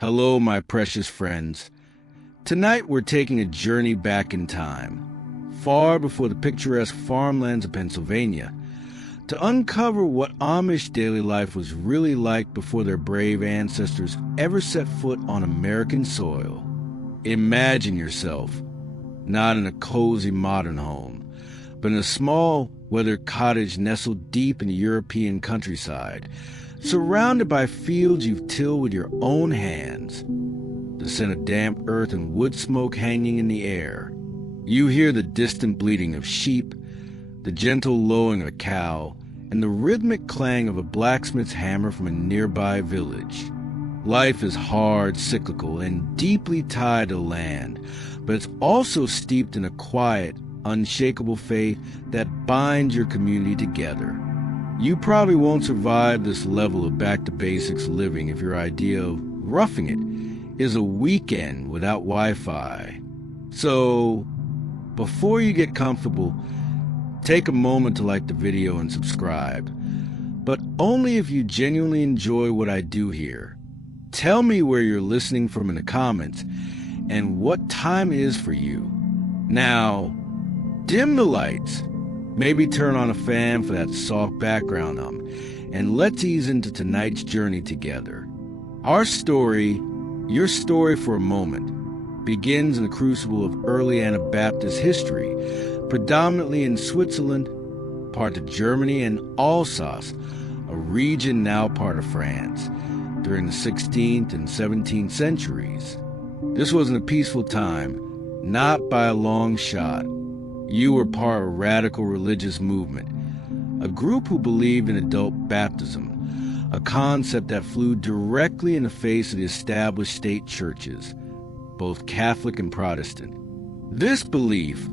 Hello, my precious friends. Tonight we're taking a journey back in time, far before the picturesque farmlands of Pennsylvania, to uncover what Amish daily life was really like before their brave ancestors ever set foot on American soil. Imagine yourself, not in a cozy modern home, but in a small, weathered cottage nestled deep in the European countryside, surrounded by fields you've tilled with your own hands, the scent of damp earth and wood smoke hanging in the air. You hear the distant bleating of sheep, the gentle lowing of a cow, and the rhythmic clang of a blacksmith's hammer from a nearby village. Life is hard, cyclical, and deeply tied to the land, but it's also steeped in a quiet, unshakable faith that binds your community together. You probably won't survive this level of back-to-basics living if your idea of roughing it is a weekend without Wi-Fi. So, before you get comfortable, take a moment to like the video and subscribe. But only if you genuinely enjoy what I do here. Tell me where you're listening from in the comments and what time it is for you. Now, dim the lights. Maybe turn on a fan for that soft background and let's ease into tonight's journey together. Our story, your story for a moment, begins in the crucible of early Anabaptist history, predominantly in Switzerland, part of Germany, and Alsace, a region now part of France, during the 16th and 17th centuries. This wasn't a peaceful time, not by a long shot. You were part of a radical religious movement, a group who believed in adult baptism, a concept that flew directly in the face of the established state churches, both Catholic and Protestant. This belief,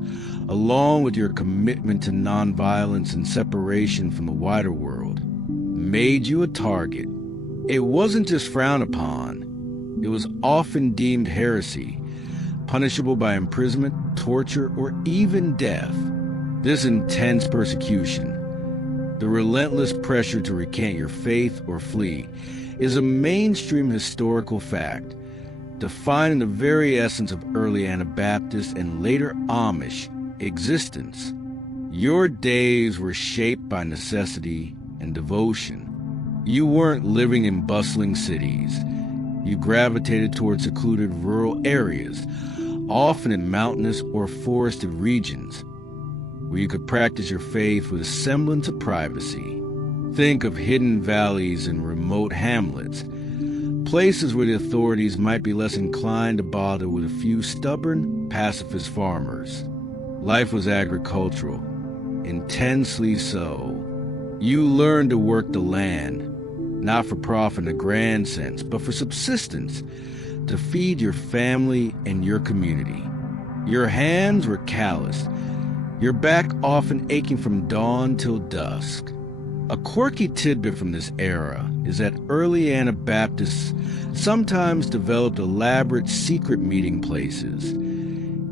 along with your commitment to nonviolence and separation from the wider world, made you a target. It wasn't just frowned upon, it was often deemed heresy, punishable by imprisonment, torture, or even death. This intense persecution, the relentless pressure to recant your faith or flee, is a mainstream historical fact, defining the very essence of early Anabaptist and later Amish existence. Your days were shaped by necessity and devotion. You weren't living in bustling cities. You gravitated toward secluded rural areas, often in mountainous or forested regions, where you could practice your faith with a semblance of privacy. Think of hidden valleys and remote hamlets, places where the authorities might be less inclined to bother with a few stubborn, pacifist farmers. Life was agricultural, intensely so. You learned to work the land, not for profit in a grand sense, but for subsistence, to feed your family and your community. Your hands were calloused, your back often aching from dawn till dusk. A quirky tidbit from this era is that early Anabaptists sometimes developed elaborate secret meeting places,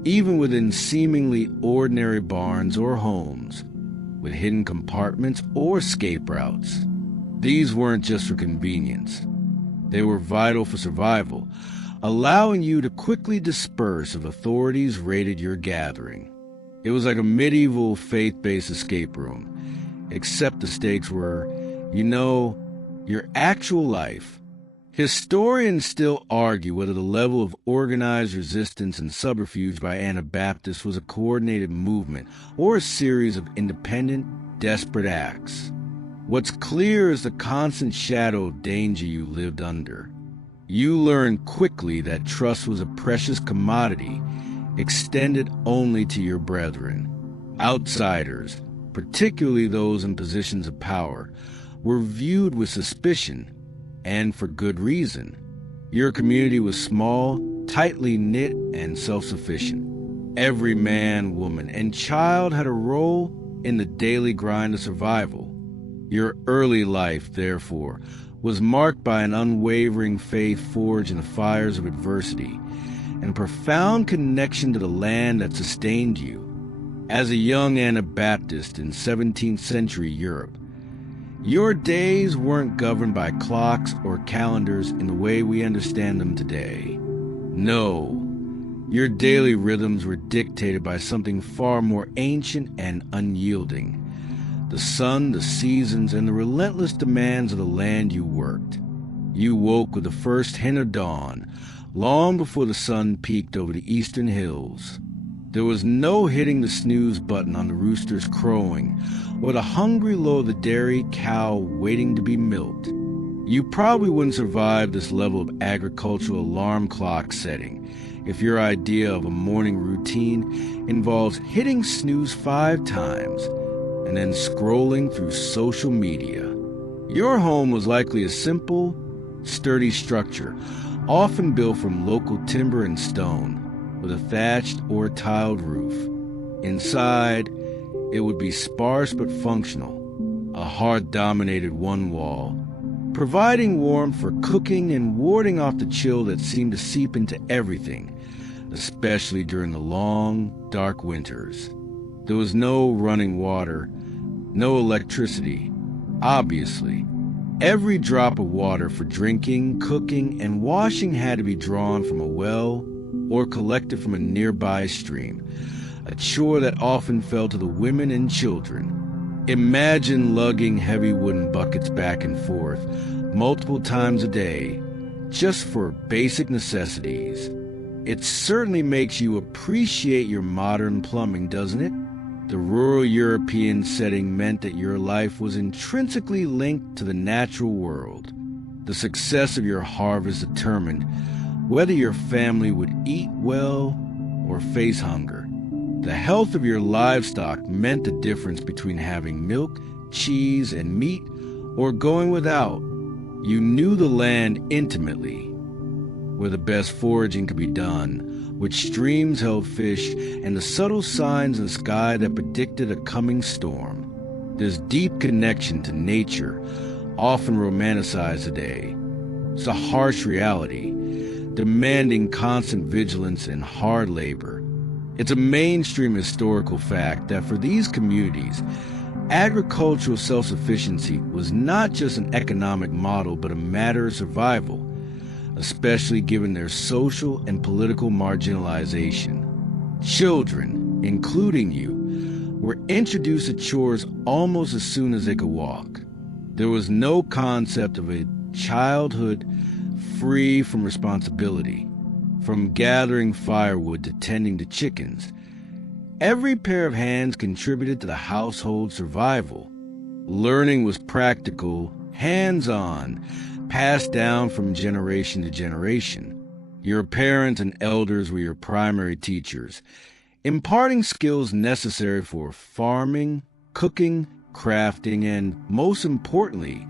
even within seemingly ordinary barns or homes, with hidden compartments or escape routes. These weren't just for convenience. They were vital for survival, allowing you to quickly disperse if authorities raided your gathering. It was like a medieval faith-based escape room, except the stakes were, your actual life. Historians still argue whether the level of organized resistance and subterfuge by Anabaptists was a coordinated movement or a series of independent, desperate acts. What's clear is the constant shadow of danger you lived under. You learned quickly that trust was a precious commodity, extended only to your brethren. Outsiders, particularly those in positions of power, were viewed with suspicion, and for good reason. Your community was small, tightly knit, and self-sufficient. Every man, woman, and child had a role in the daily grind of survival. Your early life, therefore, was marked by an unwavering faith forged in the fires of adversity, and a profound connection to the land that sustained you. As a young Anabaptist in 17th century Europe, Your days weren't governed by clocks or calendars in the way we understand them today. No, your daily rhythms were dictated by something far more ancient and unyielding: the sun, the seasons, and the relentless demands of the land you worked. You woke with the first hint of dawn, long before the sun peaked over the eastern hills. There was no hitting the snooze button on the rooster's crowing, or the hungry low of the dairy cow waiting to be milked. You probably wouldn't survive this level of agricultural alarm clock setting if your idea of a morning routine involves hitting snooze 5 times and then scrolling through social media. Your home was likely a simple, sturdy structure, often built from local timber and stone, with a thatched or tiled roof. Inside, it would be sparse but functional, a hearth-dominated one wall, providing warmth for cooking and warding off the chill that seemed to seep into everything, especially during the long, dark winters. There was no running water, no electricity. Obviously, every drop of water for drinking, cooking, and washing had to be drawn from a well or collected from a nearby stream, a chore that often fell to the women and children. Imagine lugging heavy wooden buckets back and forth multiple times a day just for basic necessities. It certainly makes you appreciate your modern plumbing, doesn't it? The rural European setting meant that your life was intrinsically linked to the natural world. The success of your harvest determined whether your family would eat well or face hunger. The health of your livestock meant the difference between having milk, cheese, and meat or going without. You knew the land intimately, where the best foraging could be done, which streams held fish, and the subtle signs in the sky that predicted a coming storm. This deep connection to nature, often romanticized today, is a harsh reality, demanding constant vigilance and hard labor. It's a mainstream historical fact that for these communities, agricultural self-sufficiency was not just an economic model but a matter of survival, especially given their social and political marginalization. Children, including you, were introduced to chores almost as soon as they could walk. There was no concept of a childhood free from responsibility, from gathering firewood to tending to chickens. Every pair of hands contributed to the household's survival. Learning was practical, hands-on, passed down from generation to generation. Your parents and elders were your primary teachers, imparting skills necessary for farming, cooking, crafting, and, most importantly,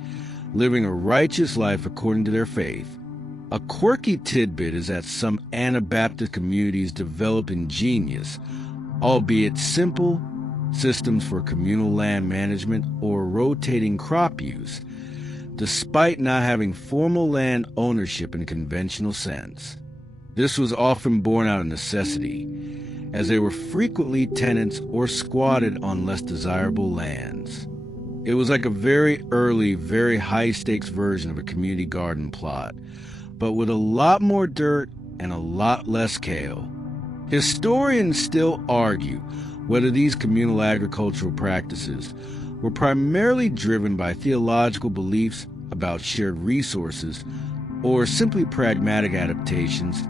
living a righteous life according to their faith. A quirky tidbit is that some Anabaptist communities developed ingenious, albeit simple, systems for communal land management or rotating crop use, despite not having formal land ownership in a conventional sense. This was often born out of necessity, as they were frequently tenants or squatted on less desirable lands. It was like a very early, very high-stakes version of a community garden plot, but with a lot more dirt and a lot less kale. Historians still argue whether these communal agricultural practices were primarily driven by theological beliefs about shared resources or simply pragmatic adaptations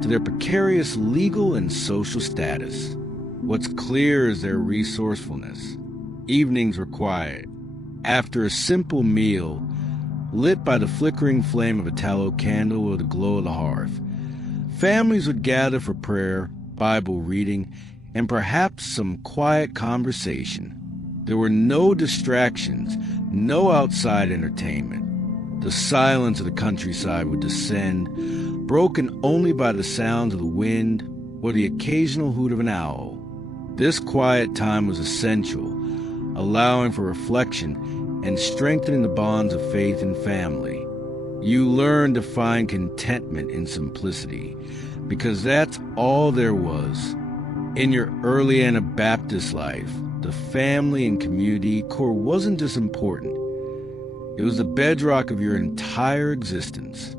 to their precarious legal and social status. What's clear is their resourcefulness. Evenings were quiet. After a simple meal, lit by the flickering flame of a tallow candle or the glow of the hearth, families would gather for prayer, Bible reading, and perhaps some quiet conversation. There were no distractions, no outside entertainment. The silence of the countryside would descend, broken only by the sounds of the wind or the occasional hoot of an owl. This quiet time was essential, allowing for reflection and strengthening the bonds of faith and family. You learned to find contentment in simplicity, because that's all there was. In your early Anabaptist life, the family and community core wasn't just important, It was the bedrock of your entire existence.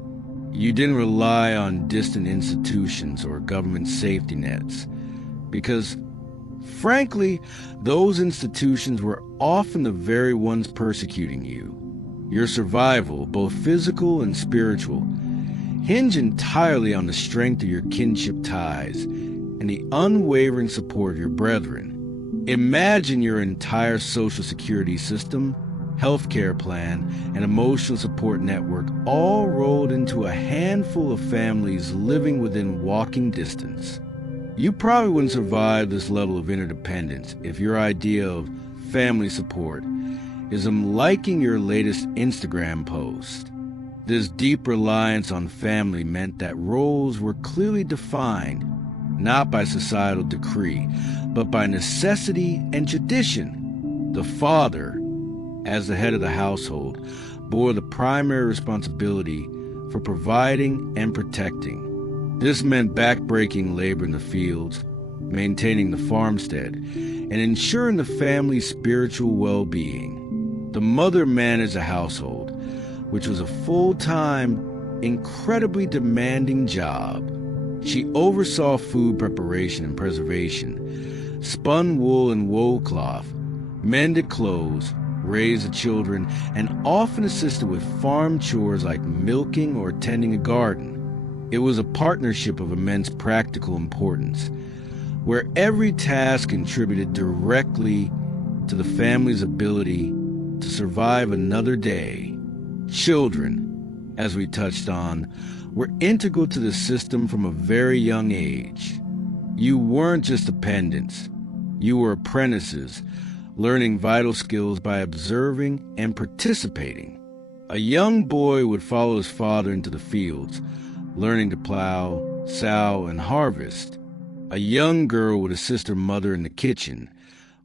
You didn't rely on distant institutions or government safety nets, because, frankly, those institutions were often the very ones persecuting you. Your survival, both physical and spiritual, hinged entirely on the strength of your kinship ties and the unwavering support of your brethren. Imagine your entire social security system, healthcare plan, and emotional support network all rolled into a handful of families living within walking distance. You probably wouldn't survive this level of interdependence if your idea of family support is liking your latest Instagram post. This deep reliance on family meant that roles were clearly defined, not by societal decree, but by necessity and tradition. The father, as the head of the household, bore the primary responsibility for providing and protecting. This meant backbreaking labor in the fields, maintaining the farmstead, and ensuring the family's spiritual well-being. The mother managed the household, which was a full-time, incredibly demanding job. She oversaw food preparation and preservation, spun wool and wool cloth, mended clothes, raised the children, and often assisted with farm chores like milking or tending a garden. It was a partnership of immense practical importance, where every task contributed directly to the family's ability to survive another day. Children, as we touched on, were integral to the system from a very young age. You weren't just dependents. You were apprentices, learning vital skills by observing and participating. A young boy would follow his father into the fields, learning to plow, sow, and harvest. A young girl would assist her mother in the kitchen,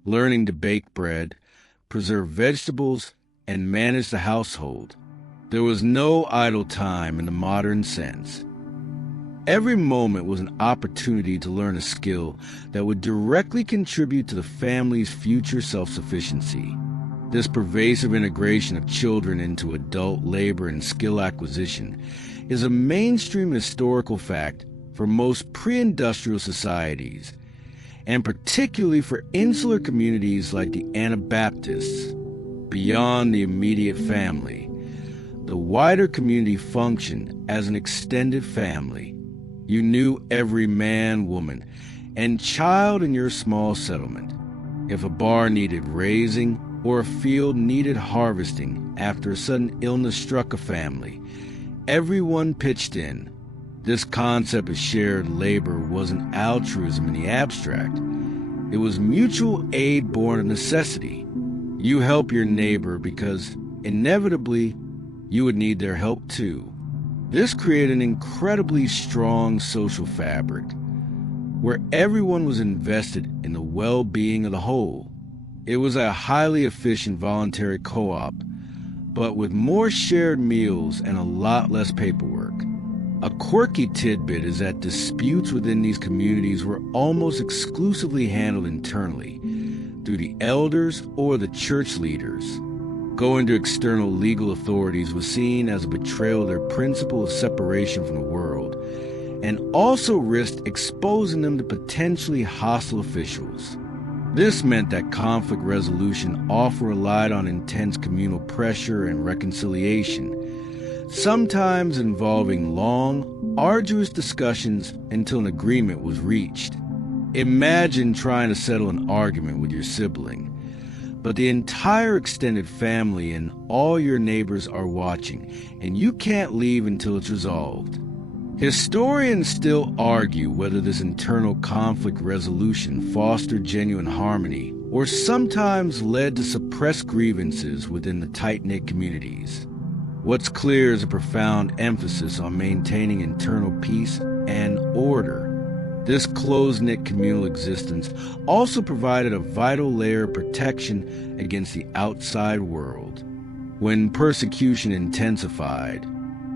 learning to bake bread, preserve vegetables, and manage the household. There was no idle time in the modern sense. Every moment was an opportunity to learn a skill that would directly contribute to the family's future self-sufficiency. This pervasive integration of children into adult labor and skill acquisition is a mainstream historical fact for most pre-industrial societies, and particularly for insular communities like the Anabaptists. Beyond the immediate family, the wider community functioned as an extended family. You knew every man, woman, and child in your small settlement. If a barn needed raising or a field needed harvesting after a sudden illness struck a family, everyone pitched in. This concept of shared labor wasn't altruism in the abstract. It was mutual aid born of necessity. You help your neighbor because, inevitably, you would need their help too. This created an incredibly strong social fabric, where everyone was invested in the well-being of the whole. It was a highly efficient voluntary co-op, but with more shared meals and a lot less paperwork. A quirky tidbit is that disputes within these communities were almost exclusively handled internally, through the elders or the church leaders. Going to external legal authorities was seen as a betrayal of their principle of separation from the world, and also risked exposing them to potentially hostile officials. This meant that conflict resolution often relied on intense communal pressure and reconciliation, sometimes involving long, arduous discussions until an agreement was reached. Imagine trying to settle an argument with your sibling, but the entire extended family and all your neighbors are watching, and you can't leave until it's resolved. Historians still argue whether this internal conflict resolution fostered genuine harmony or sometimes led to suppressed grievances within the tight-knit communities. What's clear is a profound emphasis on maintaining internal peace and order. This close-knit communal existence also provided a vital layer of protection against the outside world. When persecution intensified,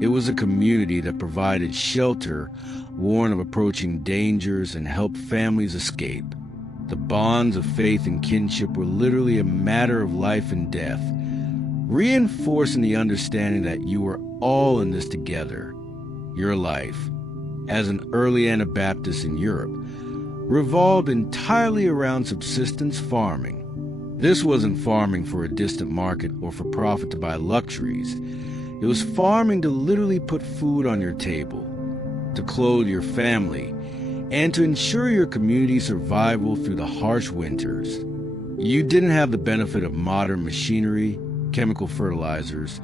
it was a community that provided shelter, warned of approaching dangers, and helped families escape. The bonds of faith and kinship were literally a matter of life and death, reinforcing the understanding that you were all in this together. Your life, as an early Anabaptist in Europe, revolved entirely around subsistence farming. This wasn't farming for a distant market or for profit to buy luxuries. It was farming to literally put food on your table, to clothe your family, and to ensure your community's survival through the harsh winters. You didn't have the benefit of modern machinery, chemical fertilizers,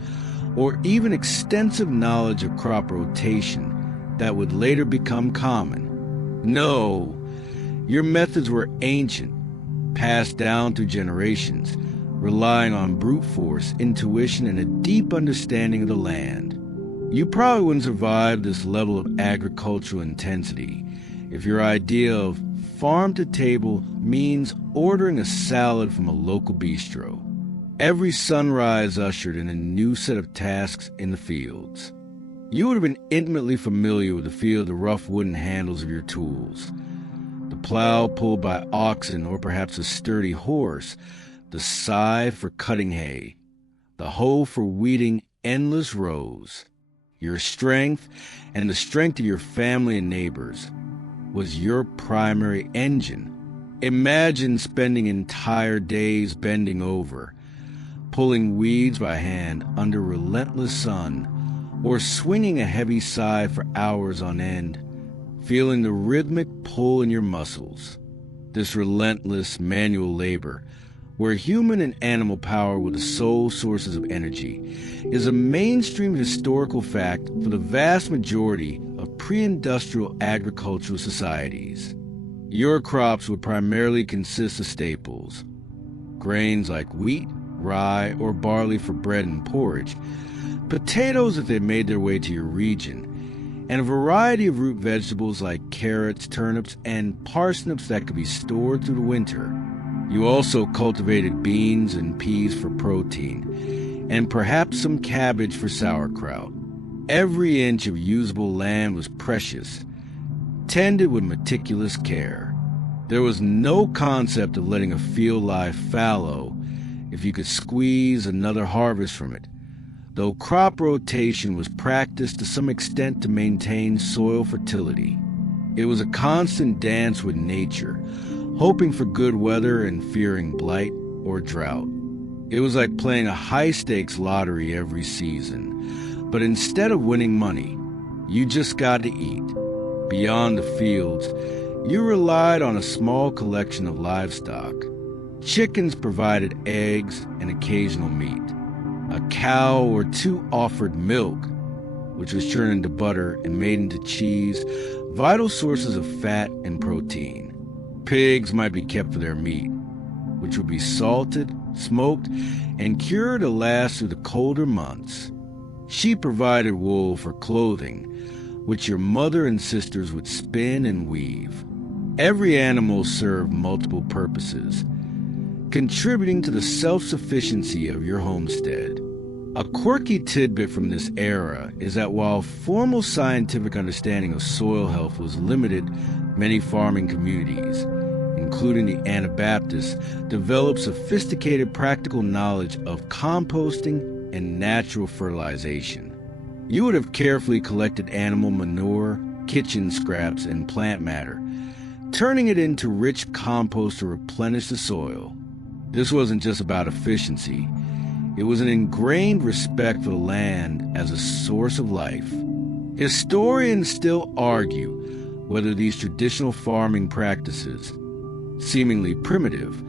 or even extensive knowledge of crop rotation that would later become common. No, your methods were ancient, passed down through generations, relying on brute force, intuition, and a deep understanding of the land. You probably wouldn't survive this level of agricultural intensity if your idea of farm to table means ordering a salad from a local bistro. Every sunrise ushered in a new set of tasks in the fields. You would have been intimately familiar with the feel of the rough wooden handles of your tools, the plow pulled by oxen or perhaps a sturdy horse, the scythe for cutting hay, the hoe for weeding endless rows. Your strength, and the strength of your family and neighbors, was your primary engine. Imagine spending entire days bending over, pulling weeds by hand under relentless sun, or swinging a heavy scythe for hours on end, feeling the rhythmic pull in your muscles. This relentless manual labor, where human and animal power were the sole sources of energy, is a mainstream historical fact for the vast majority of pre-industrial agricultural societies. Your crops would primarily consist of staples, grains like wheat, rye, or barley for bread and porridge, potatoes if they made their way to your region, and a variety of root vegetables like carrots, turnips, and parsnips that could be stored through the winter. You also cultivated beans and peas for protein, and perhaps some cabbage for sauerkraut. Every inch of usable land was precious, tended with meticulous care. There was no concept of letting a field lie fallow if you could squeeze another harvest from it, though crop rotation was practiced to some extent to maintain soil fertility. It was a constant dance with nature, hoping for good weather and fearing blight or drought. It was like playing a high-stakes lottery every season, but instead of winning money, you just got to eat. Beyond the fields, you relied on a small collection of livestock. Chickens provided eggs and occasional meat. A cow or two offered milk, which was churned into butter and made into cheese, vital sources of fat and protein. Pigs might be kept for their meat, which would be salted, smoked, and cured to last through the colder months. Sheep provided wool for clothing, which your mother and sisters would spin and weave. Every animal served multiple purposes, contributing to the self-sufficiency of your homestead. A quirky tidbit from this era is that while formal scientific understanding of soil health was limited, many farming communities, including the Anabaptists, developed sophisticated practical knowledge of composting and natural fertilization. You would have carefully collected animal manure, kitchen scraps, and plant matter, turning it into rich compost to replenish the soil. This wasn't just about efficiency. It was an ingrained respect for the land as a source of life. Historians still argue whether these traditional farming practices, seemingly primitive,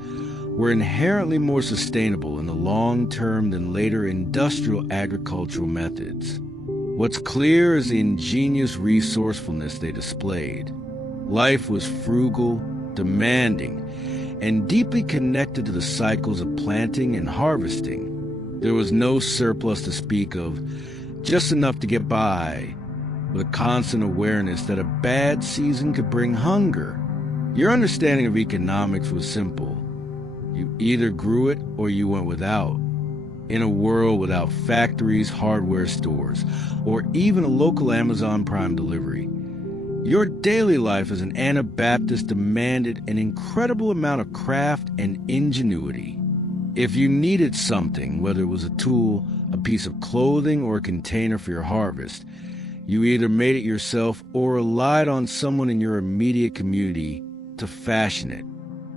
were inherently more sustainable in the long term than later industrial agricultural methods. What's clear is the ingenious resourcefulness they displayed. Life was frugal, demanding, and deeply connected to the cycles of planting and harvesting. There was no surplus to speak of, just enough to get by, with a constant awareness that a bad season could bring hunger. Your understanding of economics was simple. You either grew it or you went without. In a world without factories, hardware stores, or even a local Amazon Prime delivery, your daily life as an Anabaptist demanded an incredible amount of craft and ingenuity. If you needed something, whether it was a tool, a piece of clothing, or a container for your harvest, you either made it yourself or relied on someone in your immediate community to fashion it.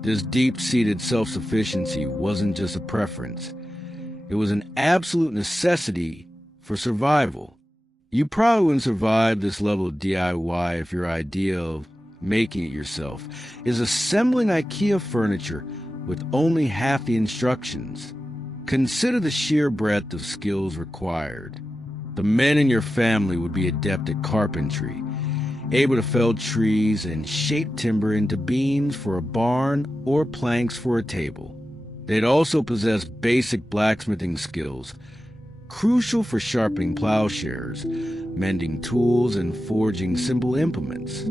This deep-seated self-sufficiency wasn't just a preference. It was an absolute necessity for survival. You probably wouldn't survive this level of DIY if your idea of making it yourself is assembling IKEA furniture with only half the instructions. Consider the sheer breadth of skills required. The men in your family would be adept at carpentry, able to fell trees and shape timber into beams for a barn or planks for a table. They'd also possess basic blacksmithing skills, crucial for sharpening plowshares, mending tools, and forging simple implements.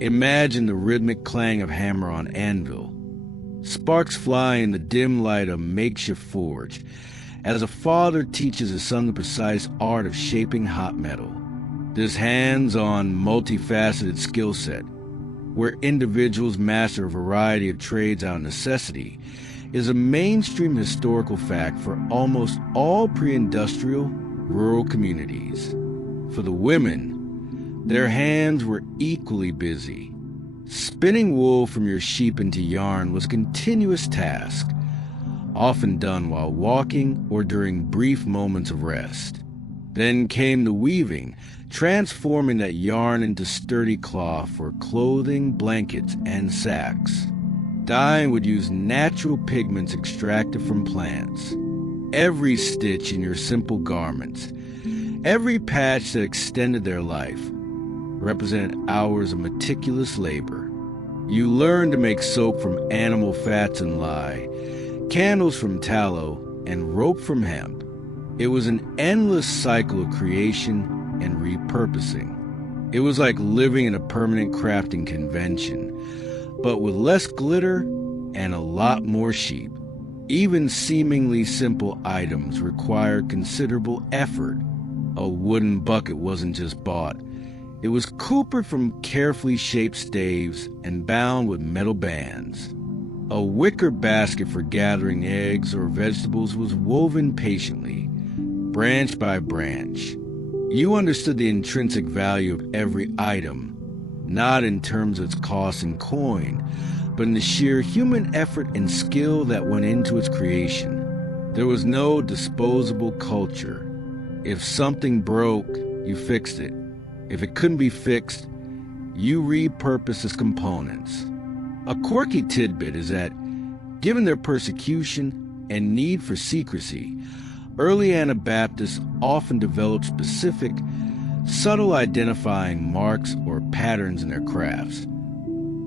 Imagine the rhythmic clang of hammer on anvil, sparks fly in the dim light of makeshift forge, as a father teaches his son the precise art of shaping hot metal. This hands-on, multifaceted skill set, where individuals master a variety of trades out of necessity, is a mainstream historical fact for almost all pre-industrial rural communities. For the women, their hands were equally busy. Spinning wool from your sheep into yarn was a continuous task, often done while walking or during brief moments of rest. Then came the weaving, transforming that yarn into sturdy cloth for clothing, blankets, and sacks. Dyeing would use natural pigments extracted from plants. Every stitch in your simple garments, every patch that extended their life, represented hours of meticulous labor. You learned to make soap from animal fats and lye, candles from tallow, and rope from hemp. It was an endless cycle of creation and repurposing. It was like living in a permanent crafting convention, but with less glitter and a lot more sheep. Even seemingly simple items required considerable effort. A wooden bucket wasn't just bought. It was coopered from carefully shaped staves and bound with metal bands. A wicker basket for gathering eggs or vegetables was woven patiently, branch by branch. You understood the intrinsic value of every item, not in terms of its cost in coin, but in the sheer human effort and skill that went into its creation. There was no disposable culture. If something broke, you fixed it. If it couldn't be fixed, you repurposed its components. A quirky tidbit is that, given their persecution and need for secrecy, early Anabaptists often developed specific, subtle identifying marks or patterns in their crafts,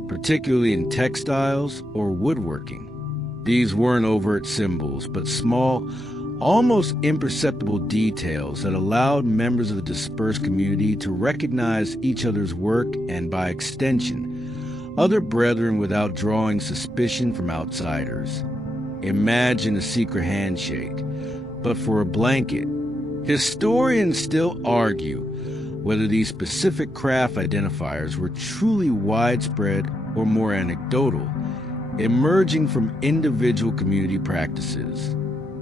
particularly in textiles or woodworking. These weren't overt symbols, but small, almost imperceptible details that allowed members of the dispersed community to recognize each other's work and, by extension, other brethren without drawing suspicion from outsiders. Imagine a secret handshake, but for a blanket. Historians still argue whether these specific craft identifiers were truly widespread or more anecdotal, emerging from individual community practices.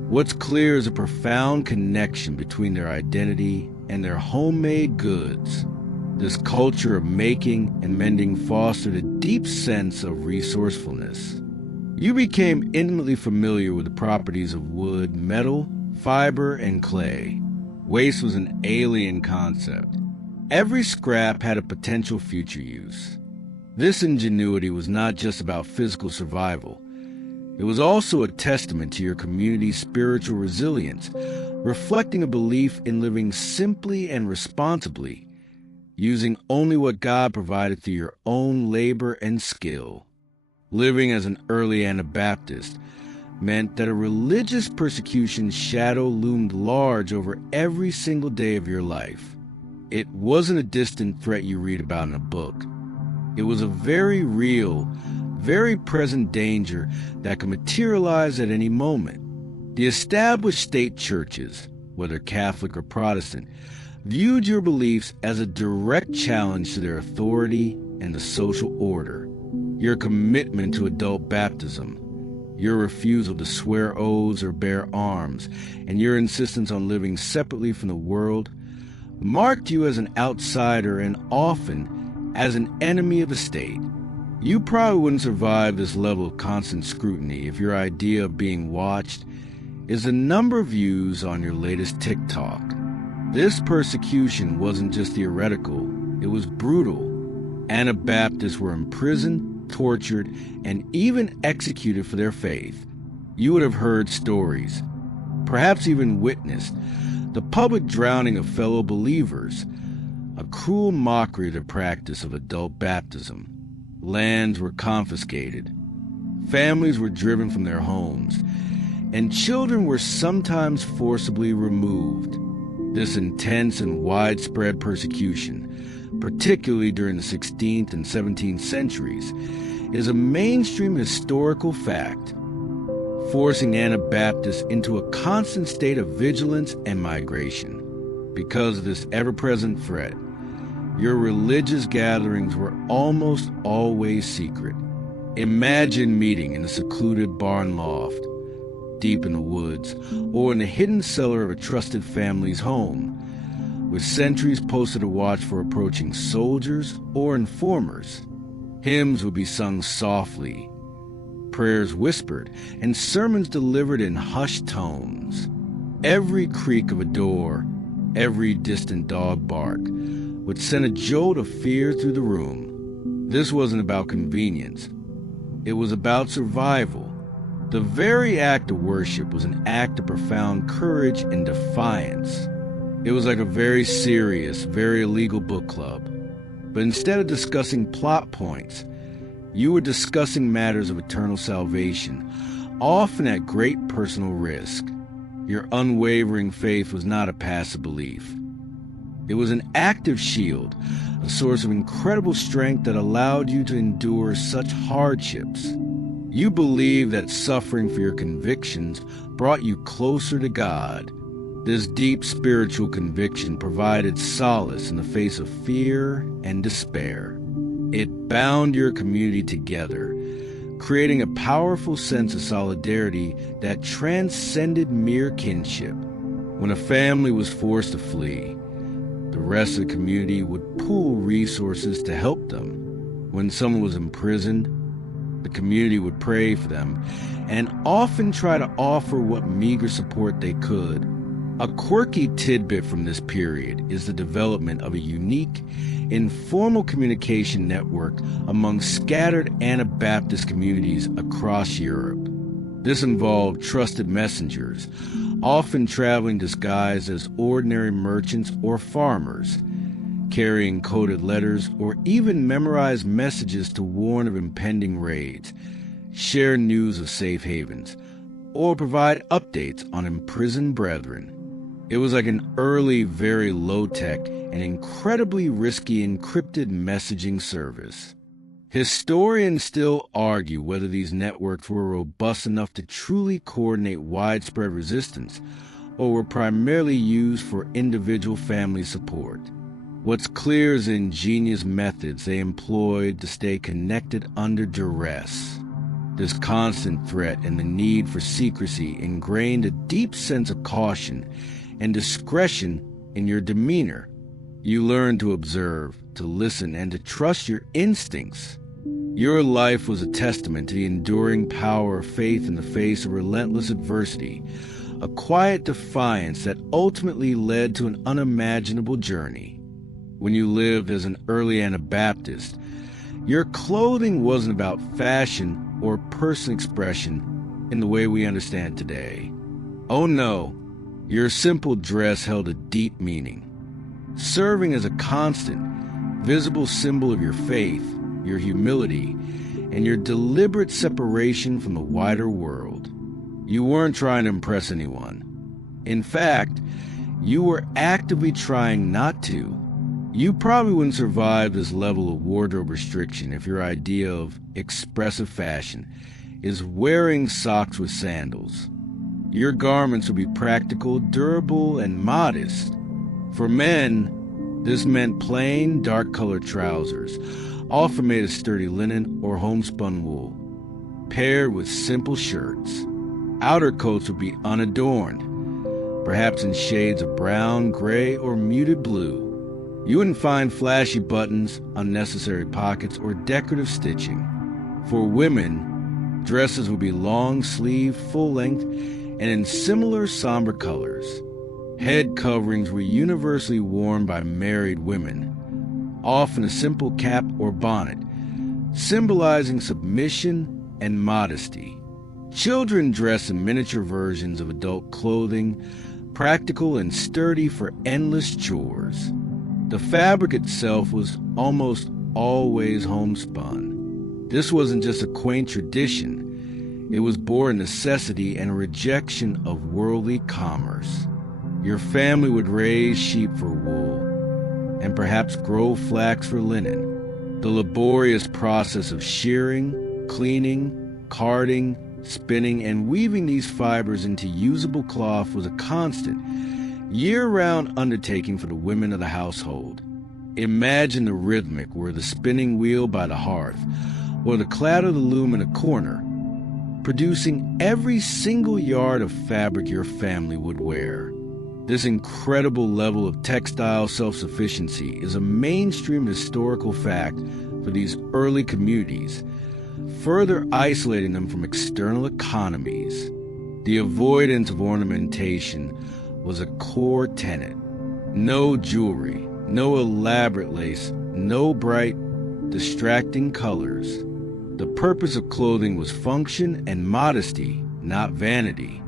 What's clear is a profound connection between their identity and their homemade goods. This culture of making and mending fostered a deep sense of resourcefulness. You became intimately familiar with the properties of wood, metal, fiber, and clay. Waste was an alien concept. Every scrap had a potential future use. This ingenuity was not just about physical survival. It was also a testament to your community's spiritual resilience, reflecting a belief in living simply and responsibly, using only what God provided through your own labor and skill. Living as an early Anabaptist meant that a religious persecution shadow loomed large over every single day of your life. It wasn't a distant threat you read about in a book. It was a very real, very present danger that could materialize at any moment. The established state churches, whether Catholic or Protestant, viewed your beliefs as a direct challenge to their authority and the social order. Your commitment to adult baptism, Your refusal to swear oaths or bear arms, and your insistence on living separately from the world, marked you as an outsider and often as an enemy of the state. You probably wouldn't survive this level of constant scrutiny if your idea of being watched is the number of views on your latest TikTok. This persecution wasn't just theoretical, it was brutal. Anabaptists were imprisoned, tortured, and even executed for their faith. You would have heard stories, perhaps even witnessed, the public drowning of fellow believers, a cruel mockery of the practice of adult baptism. Lands were confiscated, families were driven from their homes, and children were sometimes forcibly removed. This intense and widespread persecution, particularly during the 16th and 17th centuries, is a mainstream historical fact, forcing Anabaptists into a constant state of vigilance and migration. Because of this ever-present threat, your religious gatherings were almost always secret. Imagine meeting in a secluded barn loft, deep in the woods, or in the hidden cellar of a trusted family's home, with sentries posted to watch for approaching soldiers or informers. Hymns would be sung softly, prayers whispered, and sermons delivered in hushed tones. Every creak of a door, every distant dog bark, would send a jolt of fear through the room. This wasn't about convenience. It was about survival. The very act of worship was an act of profound courage and defiance. It was like a very serious, very illegal book club. But instead of discussing plot points, you were discussing matters of eternal salvation, often at great personal risk. Your unwavering faith was not a passive belief. It was an active shield, a source of incredible strength that allowed you to endure such hardships. You believed that suffering for your convictions brought you closer to God. This deep spiritual conviction provided solace in the face of fear and despair. It bound your community together, creating a powerful sense of solidarity that transcended mere kinship. When a family was forced to flee, the rest of the community would pool resources to help them. When someone was imprisoned, the community would pray for them and often try to offer what meager support they could. A quirky tidbit from this period is the development of a unique, informal communication network among scattered Anabaptist communities across Europe. This involved trusted messengers, often traveling disguised as ordinary merchants or farmers, carrying coded letters or even memorized messages to warn of impending raids, share news of safe havens, or provide updates on imprisoned brethren. It was like an early, very low-tech and incredibly risky encrypted messaging service. Historians still argue whether these networks were robust enough to truly coordinate widespread resistance or were primarily used for individual family support. What's clear is the ingenious methods they employed to stay connected under duress. This constant threat and the need for secrecy ingrained a deep sense of caution and discretion in your demeanor. You learned to observe, to listen, and to trust your instincts. Your life was a testament to the enduring power of faith in the face of relentless adversity, a quiet defiance that ultimately led to an unimaginable journey. When you lived as an early Anabaptist, your clothing wasn't about fashion or personal expression in the way we understand today. Oh no, your simple dress held a deep meaning, serving as a constant, visible symbol of your faith, your humility, and your deliberate separation from the wider world. You weren't trying to impress anyone. In fact, you were actively trying not to. You probably wouldn't survive this level of wardrobe restriction if your idea of expressive fashion is wearing socks with sandals. Your garments would be practical, durable, and modest. For men, this meant plain, dark-colored trousers, often made of sturdy linen or homespun wool. paired with simple shirts. Outer coats would be unadorned, perhaps in shades of brown, gray, or muted blue. You wouldn't find flashy buttons, unnecessary pockets, or decorative stitching. For women, dresses would be long-sleeved, full-length, and in similar somber colors. Head coverings were universally worn by married women, often a simple cap or bonnet, symbolizing submission and modesty. Children dressed in miniature versions of adult clothing, practical and sturdy for endless chores. The fabric itself was almost always homespun. This wasn't just a quaint tradition. It was born necessity and a rejection of worldly commerce. Your family would raise sheep for wool, and perhaps grow flax for linen. The laborious process of shearing, cleaning, carding, spinning, and weaving these fibers into usable cloth was a constant, year-round undertaking for the women of the household. Imagine the rhythmic were the spinning wheel by the hearth, or the clatter of the loom in a corner, producing every single yard of fabric your family would wear. This incredible level of textile self-sufficiency is a mainstream historical fact for these early communities, further isolating them from external economies. The avoidance of ornamentation was a core tenet. No jewelry, no elaborate lace, no bright, distracting colors. The purpose of clothing was function and modesty, not vanity.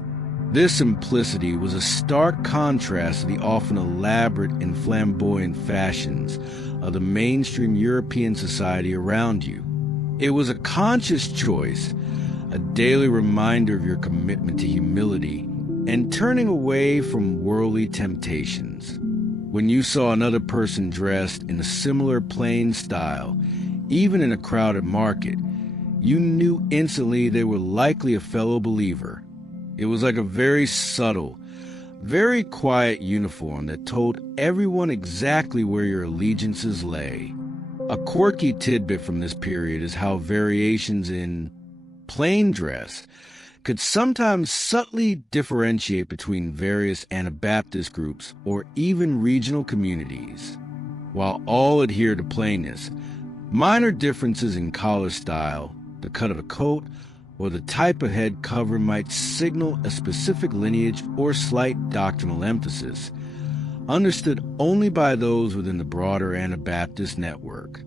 This simplicity was a stark contrast to the often elaborate and flamboyant fashions of the mainstream European society around you. It was a conscious choice, a daily reminder of your commitment to humility and turning away from worldly temptations. When you saw another person dressed in a similar plain style, even in a crowded market, you knew instantly they were likely a fellow believer. It was like a very subtle, very quiet uniform that told everyone exactly where your allegiances lay. A quirky tidbit from this period is how variations in plain dress could sometimes subtly differentiate between various Anabaptist groups or even regional communities. While all adhere to plainness, minor differences in collar style, the cut of a coat, or the type of head cover might signal a specific lineage or slight doctrinal emphasis, understood only by those within the broader Anabaptist network.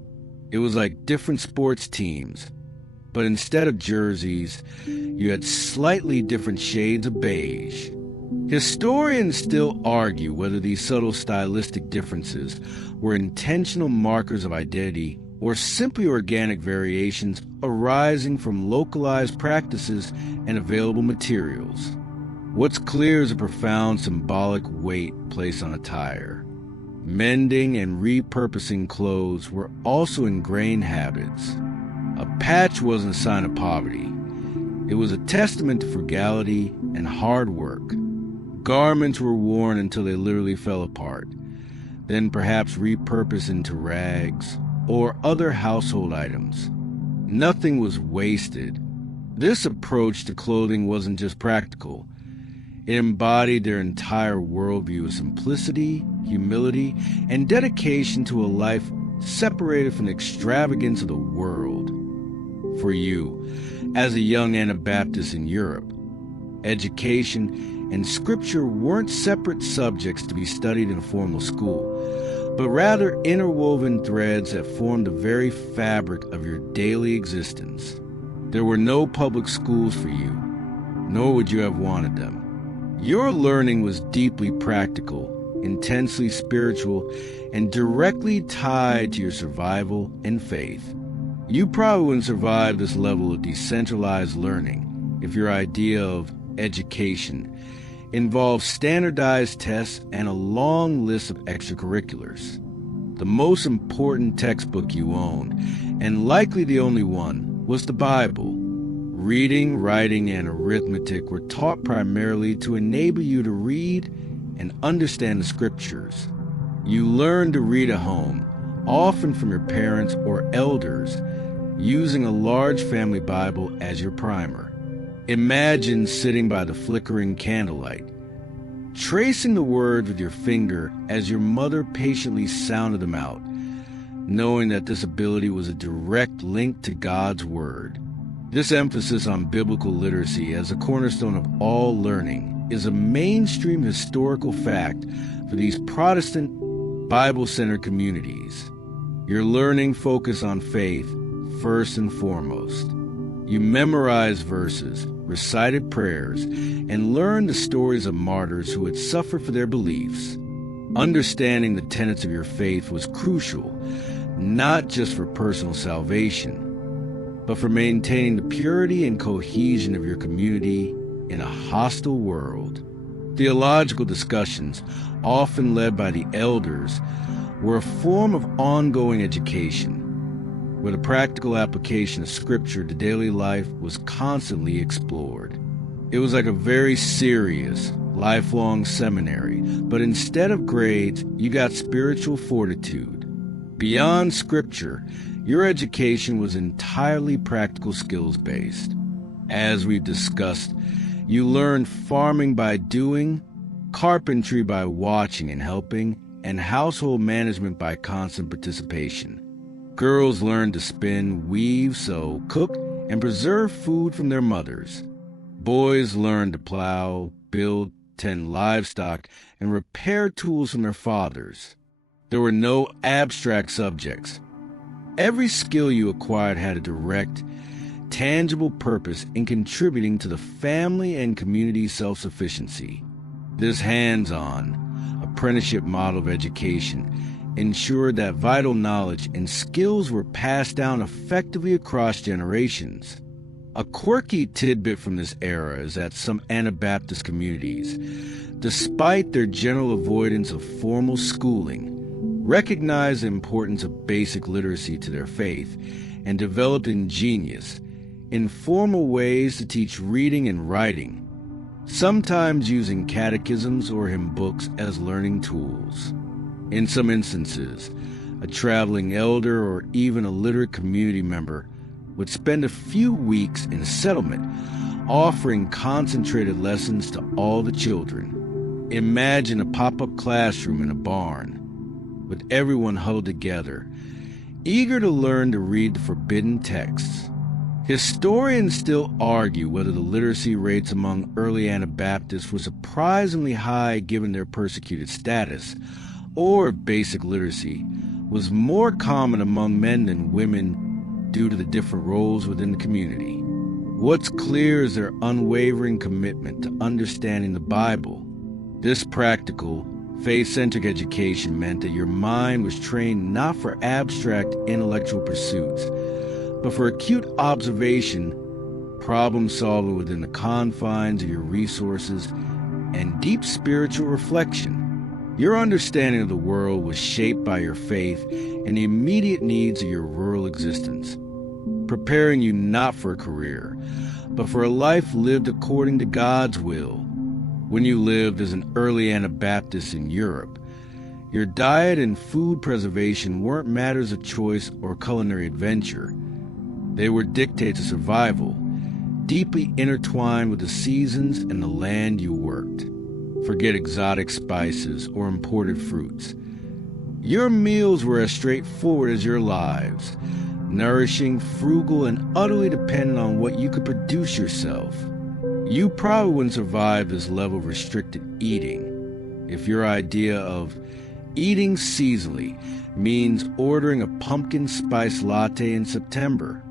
It was like different sports teams, but instead of jerseys, you had slightly different shades of beige. Historians still argue whether these subtle stylistic differences were intentional markers of identity or simply organic variations arising from localized practices and available materials. What's clear is a profound symbolic weight placed on attire. Mending and repurposing clothes were also ingrained habits. A patch wasn't a sign of poverty. It was a testament to frugality and hard work. Garments were worn until they literally fell apart, then perhaps repurposed into rags or other household items. Nothing was wasted. This approach to clothing wasn't just practical. It embodied their entire worldview of simplicity, humility, and dedication to a life separated from the extravagance of the world. For you, as a young Anabaptist in Europe, education and scripture weren't separate subjects to be studied in a formal school, but rather interwoven threads that formed the very fabric of your daily existence. There were no public schools for you, nor would you have wanted them. Your learning was deeply practical, intensely spiritual, and directly tied to your survival and faith. You probably wouldn't survive this level of decentralized learning if your idea of education involved standardized tests and a long list of extracurriculars. The most important textbook you owned, and likely the only one, was the Bible. Reading, writing, and arithmetic were taught primarily to enable you to read and understand the scriptures. You learned to read at home, often from your parents or elders, using a large family Bible as your primer. Imagine sitting by the flickering candlelight, tracing the words with your finger as your mother patiently sounded them out, knowing that this ability was a direct link to God's Word. This emphasis on biblical literacy as a cornerstone of all learning is a mainstream historical fact for these Protestant, Bible-centered communities. Your learning focus on faith first and foremost. You memorized verses, recited prayers, and learned the stories of martyrs who had suffered for their beliefs. Understanding the tenets of your faith was crucial, not just for personal salvation, but for maintaining the purity and cohesion of your community in a hostile world. Theological discussions, often led by the elders, were a form of ongoing education, where the practical application of Scripture to daily life was constantly explored. It was like a very serious, lifelong seminary, but instead of grades, you got spiritual fortitude. Beyond Scripture, your education was entirely practical skills-based. As we've discussed, you learned farming by doing, carpentry by watching and helping, and household management by constant participation. Girls learned to spin, weave, sew, cook, and preserve food from their mothers. Boys learned to plow, build, tend livestock, and repair tools from their fathers. There were no abstract subjects. Every skill you acquired had a direct, tangible purpose in contributing to the family and community self-sufficiency. This hands-on, apprenticeship model of education ensured that vital knowledge and skills were passed down effectively across generations. A quirky tidbit from this era is that some Anabaptist communities, despite their general avoidance of formal schooling, recognized the importance of basic literacy to their faith and developed ingenious, informal ways to teach reading and writing, sometimes using catechisms or hymn books as learning tools. In some instances, a traveling elder or even a literate community member would spend a few weeks in a settlement offering concentrated lessons to all the children. Imagine a pop-up classroom in a barn, with everyone huddled together, eager to learn to read the forbidden texts. Historians still argue whether the literacy rates among early Anabaptists were surprisingly high given their persecuted status, or if basic literacy was more common among men than women due to the different roles within the community. What's clear is their unwavering commitment to understanding the Bible. This practical, faith-centric education meant that your mind was trained not for abstract intellectual pursuits, but for acute observation, problem-solving within the confines of your resources, and deep spiritual reflection. Your understanding of the world was shaped by your faith and the immediate needs of your rural existence, preparing you not for a career, but for a life lived according to God's will. When you lived as an early Anabaptist in Europe, your diet and food preservation weren't matters of choice or culinary adventure. They were dictates of survival, deeply intertwined with the seasons and the land you worked. Forget exotic spices or imported fruits. Your meals were as straightforward as your lives, nourishing, frugal, and utterly dependent on what you could produce yourself. You probably wouldn't survive this level of restricted eating if your idea of eating seasonally means ordering a pumpkin spice latte in September.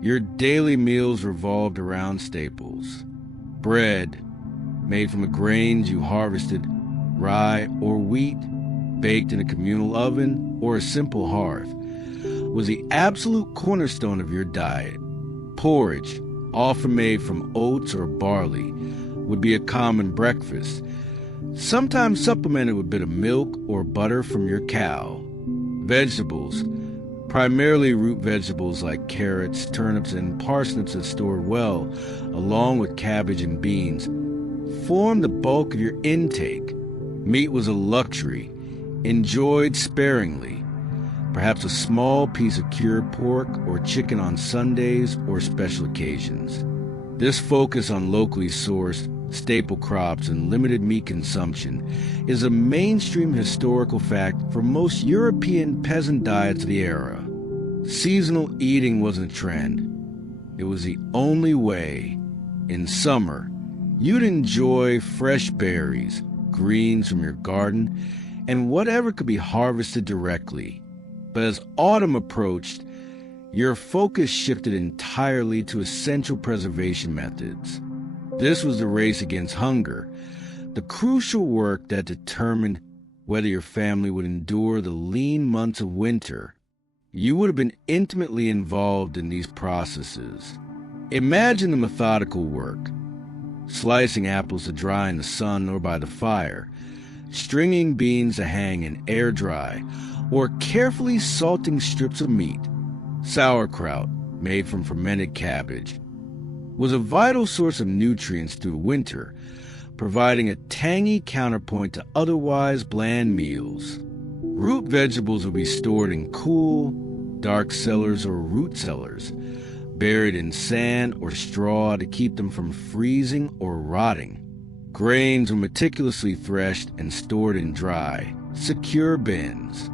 Your daily meals revolved around staples. Bread, made from the grains you harvested, rye or wheat, baked in a communal oven or a simple hearth, was the absolute cornerstone of your diet. Porridge, often made from oats or barley, would be a common breakfast, sometimes supplemented with a bit of milk or butter from your cow. Vegetables, primarily root vegetables like carrots, turnips, and parsnips that stored well, along with cabbage and beans, formed the bulk of your intake. Meat was a luxury, enjoyed sparingly. perhaps a small piece of cured pork or chicken on Sundays or special occasions. This focus on locally sourced, staple crops and limited meat consumption is a mainstream historical fact for most European peasant diets of the era. Seasonal eating wasn't a trend. It was the only way. In summer, you'd enjoy fresh berries, greens from your garden, and whatever could be harvested directly. But as autumn approached, your focus shifted entirely to essential preservation methods. This was the race against hunger, the crucial work that determined whether your family would endure the lean months of winter. You would have been intimately involved in these processes. Imagine the methodical work: slicing apples to dry in the sun or by the fire, stringing beans to hang and air dry, or carefully salting strips of meat. Sauerkraut, made from fermented cabbage, was a vital source of nutrients through winter, providing a tangy counterpoint to otherwise bland meals. Root vegetables would be stored in cool, dark cellars or root cellars, buried in sand or straw to keep them from freezing or rotting. Grains were meticulously threshed and stored in dry, secure bins.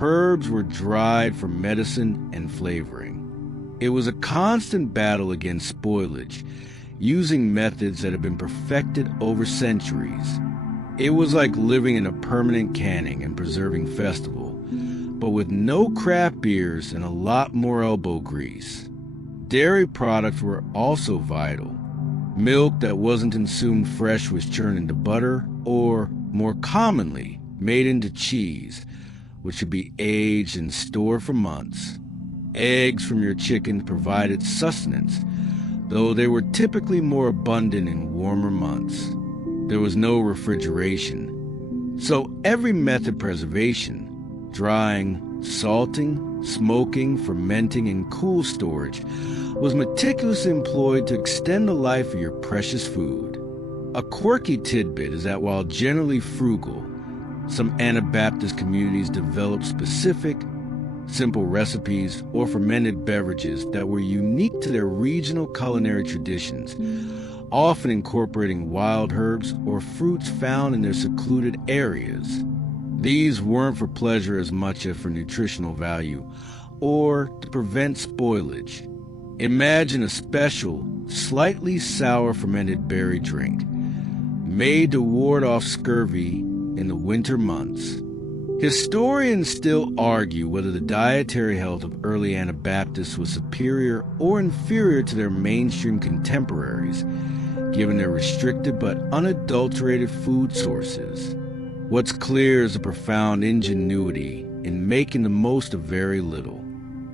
Herbs were dried for medicine and flavoring. It was a constant battle against spoilage, using methods that had been perfected over centuries. It was like living in a permanent canning and preserving festival, but with no craft beers and a lot more elbow grease. Dairy products were also vital. Milk that wasn't consumed fresh was churned into butter, or, more commonly, made into cheese, which should be aged and stored for months. Eggs from your chickens provided sustenance, though they were typically more abundant in warmer months. There was no refrigeration, so every method of preservation, drying, salting, smoking, fermenting, and cool storage, was meticulously employed to extend the life of your precious food. A quirky tidbit is that while generally frugal, some Anabaptist communities developed specific, simple recipes or fermented beverages that were unique to their regional culinary traditions, often incorporating wild herbs or fruits found in their secluded areas. These weren't for pleasure as much as for nutritional value or to prevent spoilage. Imagine a special, slightly sour fermented berry drink made to ward off scurvy in the winter months. Historians still argue whether the dietary health of early Anabaptists was superior or inferior to their mainstream contemporaries, given their restricted but unadulterated food sources. What's clear is a profound ingenuity in making the most of very little.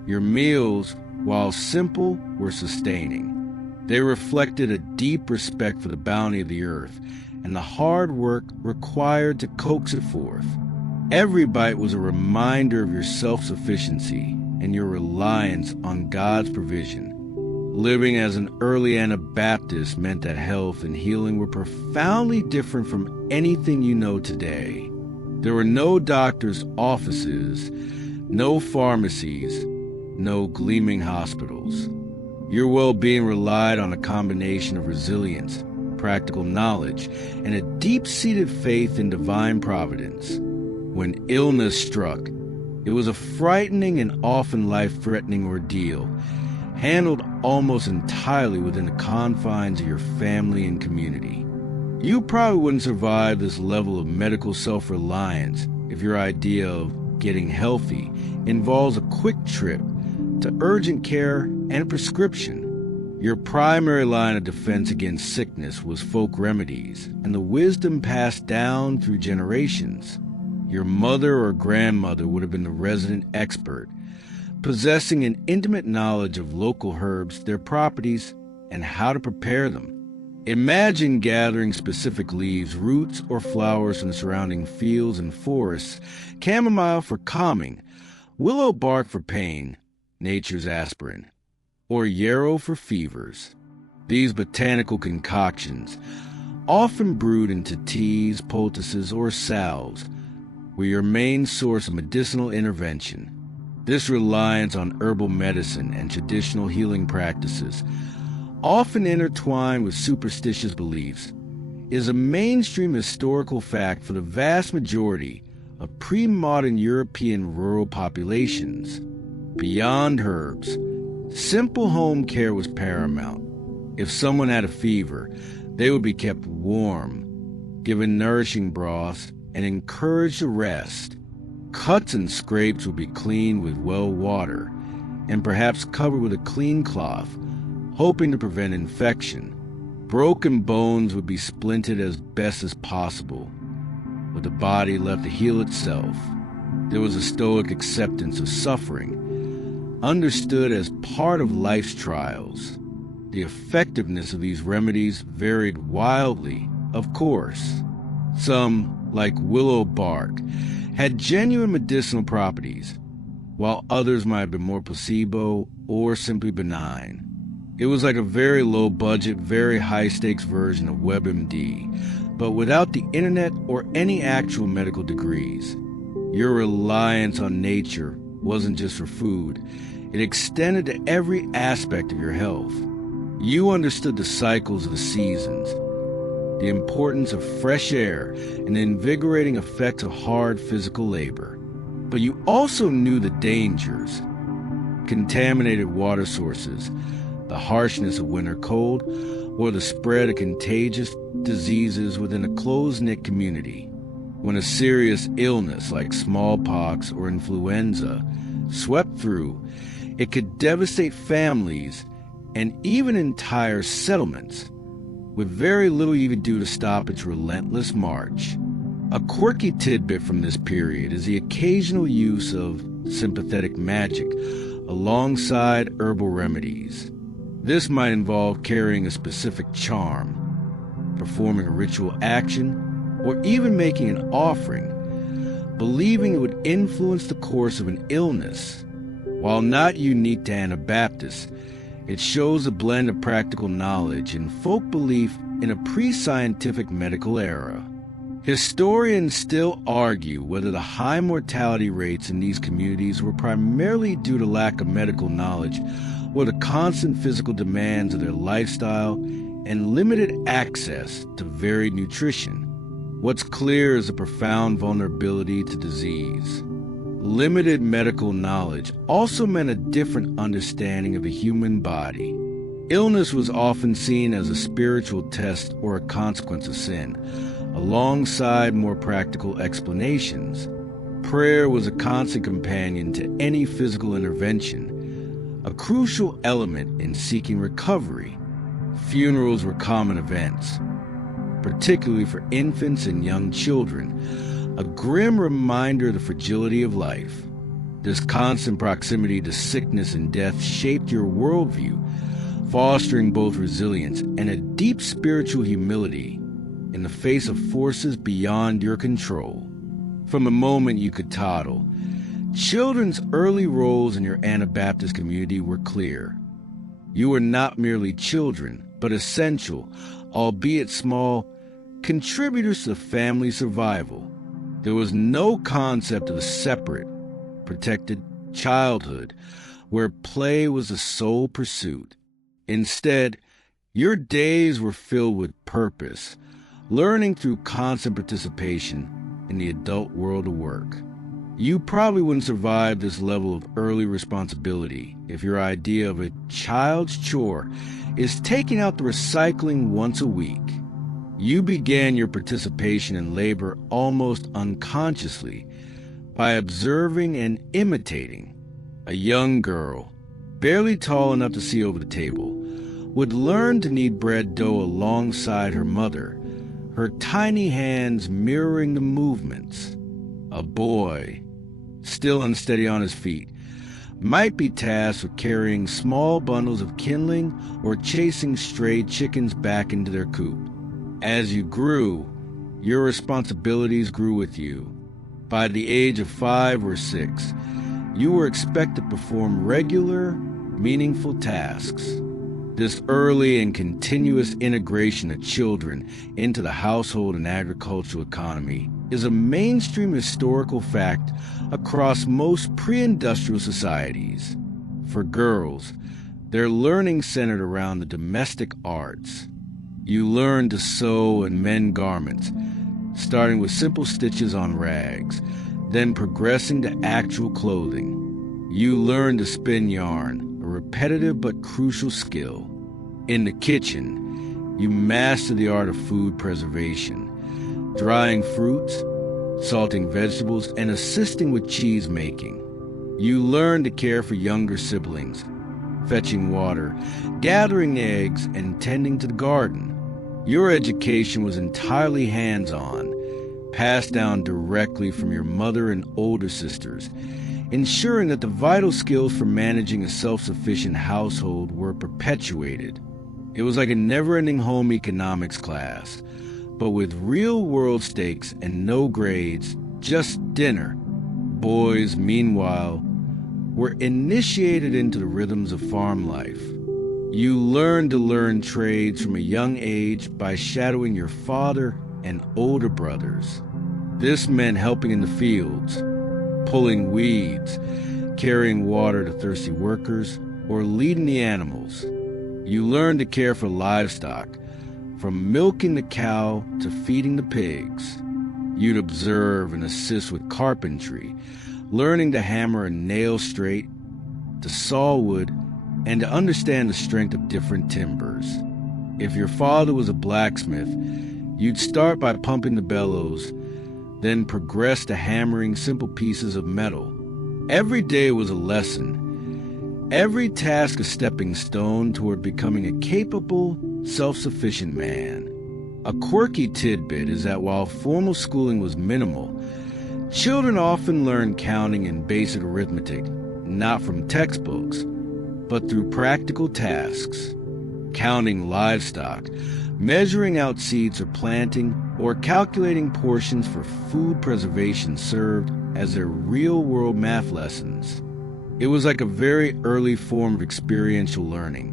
Your meals, while simple, were sustaining. They reflected a deep respect for the bounty of the earth and the hard work required to coax it forth. Every bite was a reminder of your self-sufficiency and your reliance on God's provision. Living as an early Anabaptist meant that health and healing were profoundly different from anything you know today. There were no doctors' offices, no pharmacies, no gleaming hospitals. Your well-being relied on a combination of resilience, practical knowledge, and a deep-seated faith in divine providence. When illness struck, it was a frightening and often life-threatening ordeal, handled almost entirely within the confines of your family and community. You probably wouldn't survive this level of medical self-reliance if your idea of getting healthy involves a quick trip to urgent care and prescription. Your primary line of defense against sickness was folk remedies and the wisdom passed down through generations. Your mother or grandmother would have been the resident expert, possessing an intimate knowledge of local herbs, their properties, and how to prepare them. Imagine gathering specific leaves, roots, or flowers from the surrounding fields and forests, chamomile for calming, willow bark for pain, nature's aspirin, or yarrow for fevers. These botanical concoctions, often brewed into teas, poultices, or salves, were your main source of medicinal intervention. This reliance on herbal medicine and traditional healing practices, often intertwined with superstitious beliefs, is a mainstream historical fact for the vast majority of pre-modern European rural populations. Beyond herbs, simple home care was paramount. If someone had a fever, they would be kept warm, given nourishing broths, and encouraged to rest. Cuts and scrapes would be cleaned with well water, and perhaps covered with a clean cloth, hoping to prevent infection. Broken bones would be splintered as best as possible, with the body left to heal itself. There was a stoic acceptance of suffering, understood as part of life's trials. The effectiveness of these remedies varied wildly, of course. Some, like willow bark, had genuine medicinal properties, while others might have been more placebo or simply benign. It was like a very low-budget, very high-stakes version of WebMD, but without the internet or any actual medical degrees. Your reliance on nature wasn't just for food. It extended to every aspect of your health. You understood the cycles of the seasons, the importance of fresh air, and the invigorating effects of hard physical labor. But you also knew the dangers: contaminated water sources, the harshness of winter cold, or the spread of contagious diseases within a close-knit community. When a serious illness like smallpox or influenza swept through, it could devastate families and even entire settlements, with very little you could do to stop its relentless march. A quirky tidbit from this period is the occasional use of sympathetic magic alongside herbal remedies. This might involve carrying a specific charm, performing a ritual action, or even making an offering, believing it would influence the course of an illness. While not unique to Anabaptists, it shows a blend of practical knowledge and folk belief in a pre-scientific medical era. Historians still argue whether the high mortality rates in these communities were primarily due to lack of medical knowledge or the constant physical demands of their lifestyle and limited access to varied nutrition. What's clear is a profound vulnerability to disease. Limited medical knowledge also meant a different understanding of the human body. Illness was often seen as a spiritual test or a consequence of sin, alongside more practical explanations. Prayer was a constant companion to any physical intervention, a crucial element in seeking recovery. Funerals were common events, particularly for infants and young children, a grim reminder of the fragility of life. This constant proximity to sickness and death shaped your worldview, fostering both resilience and a deep spiritual humility in the face of forces beyond your control. From the moment you could toddle, children's early roles in your Anabaptist community were clear. You were not merely children, but essential, albeit small, contributors to the family's survival. There was no concept of a separate, protected childhood where play was the sole pursuit. Instead, your days were filled with purpose, learning through constant participation in the adult world of work. You probably wouldn't survive this level of early responsibility if your idea of a child's chore is taking out the recycling once a week. You began your participation in labor almost unconsciously by observing and imitating. A young girl, barely tall enough to see over the table, would learn to knead bread dough alongside her mother, her tiny hands mirroring the movements. A boy, still unsteady on his feet, might be tasked with carrying small bundles of kindling or chasing stray chickens back into their coop. As you grew, your responsibilities grew with you. By the age of 5 or 6, you were expected to perform regular, meaningful tasks. This early and continuous integration of children into the household and agricultural economy is a mainstream historical fact across most pre-industrial societies. For girls, their learning centered around the domestic arts. You learn to sew and mend garments, starting with simple stitches on rags, then progressing to actual clothing. You learn to spin yarn, a repetitive but crucial skill. In the kitchen, you master the art of food preservation, drying fruits, salting vegetables, and assisting with cheese making. You learn to care for younger siblings, fetching water, gathering eggs, and tending to the garden. Your education was entirely hands-on, passed down directly from your mother and older sisters, ensuring that the vital skills for managing a self-sufficient household were perpetuated. It was like a never-ending home economics class, but with real-world stakes and no grades, just dinner. Boys, meanwhile, were initiated into the rhythms of farm life. You learned to learn trades from a young age by shadowing your father and older brothers. This meant helping in the fields, pulling weeds, carrying water to thirsty workers, or leading the animals. You learned to care for livestock, from milking the cow to feeding the pigs. You'd observe and assist with carpentry, learning to hammer a nail straight, to saw wood, and to understand the strength of different timbers. If your father was a blacksmith, you'd start by pumping the bellows, then progress to hammering simple pieces of metal. Every day was a lesson, every task a stepping stone toward becoming a capable, self-sufficient man. A quirky tidbit is that while formal schooling was minimal, children often learned counting and basic arithmetic, not from textbooks, but through practical tasks. Counting livestock, measuring out seeds for planting, or calculating portions for food preservation served as their real-world math lessons. It was like a very early form of experiential learning,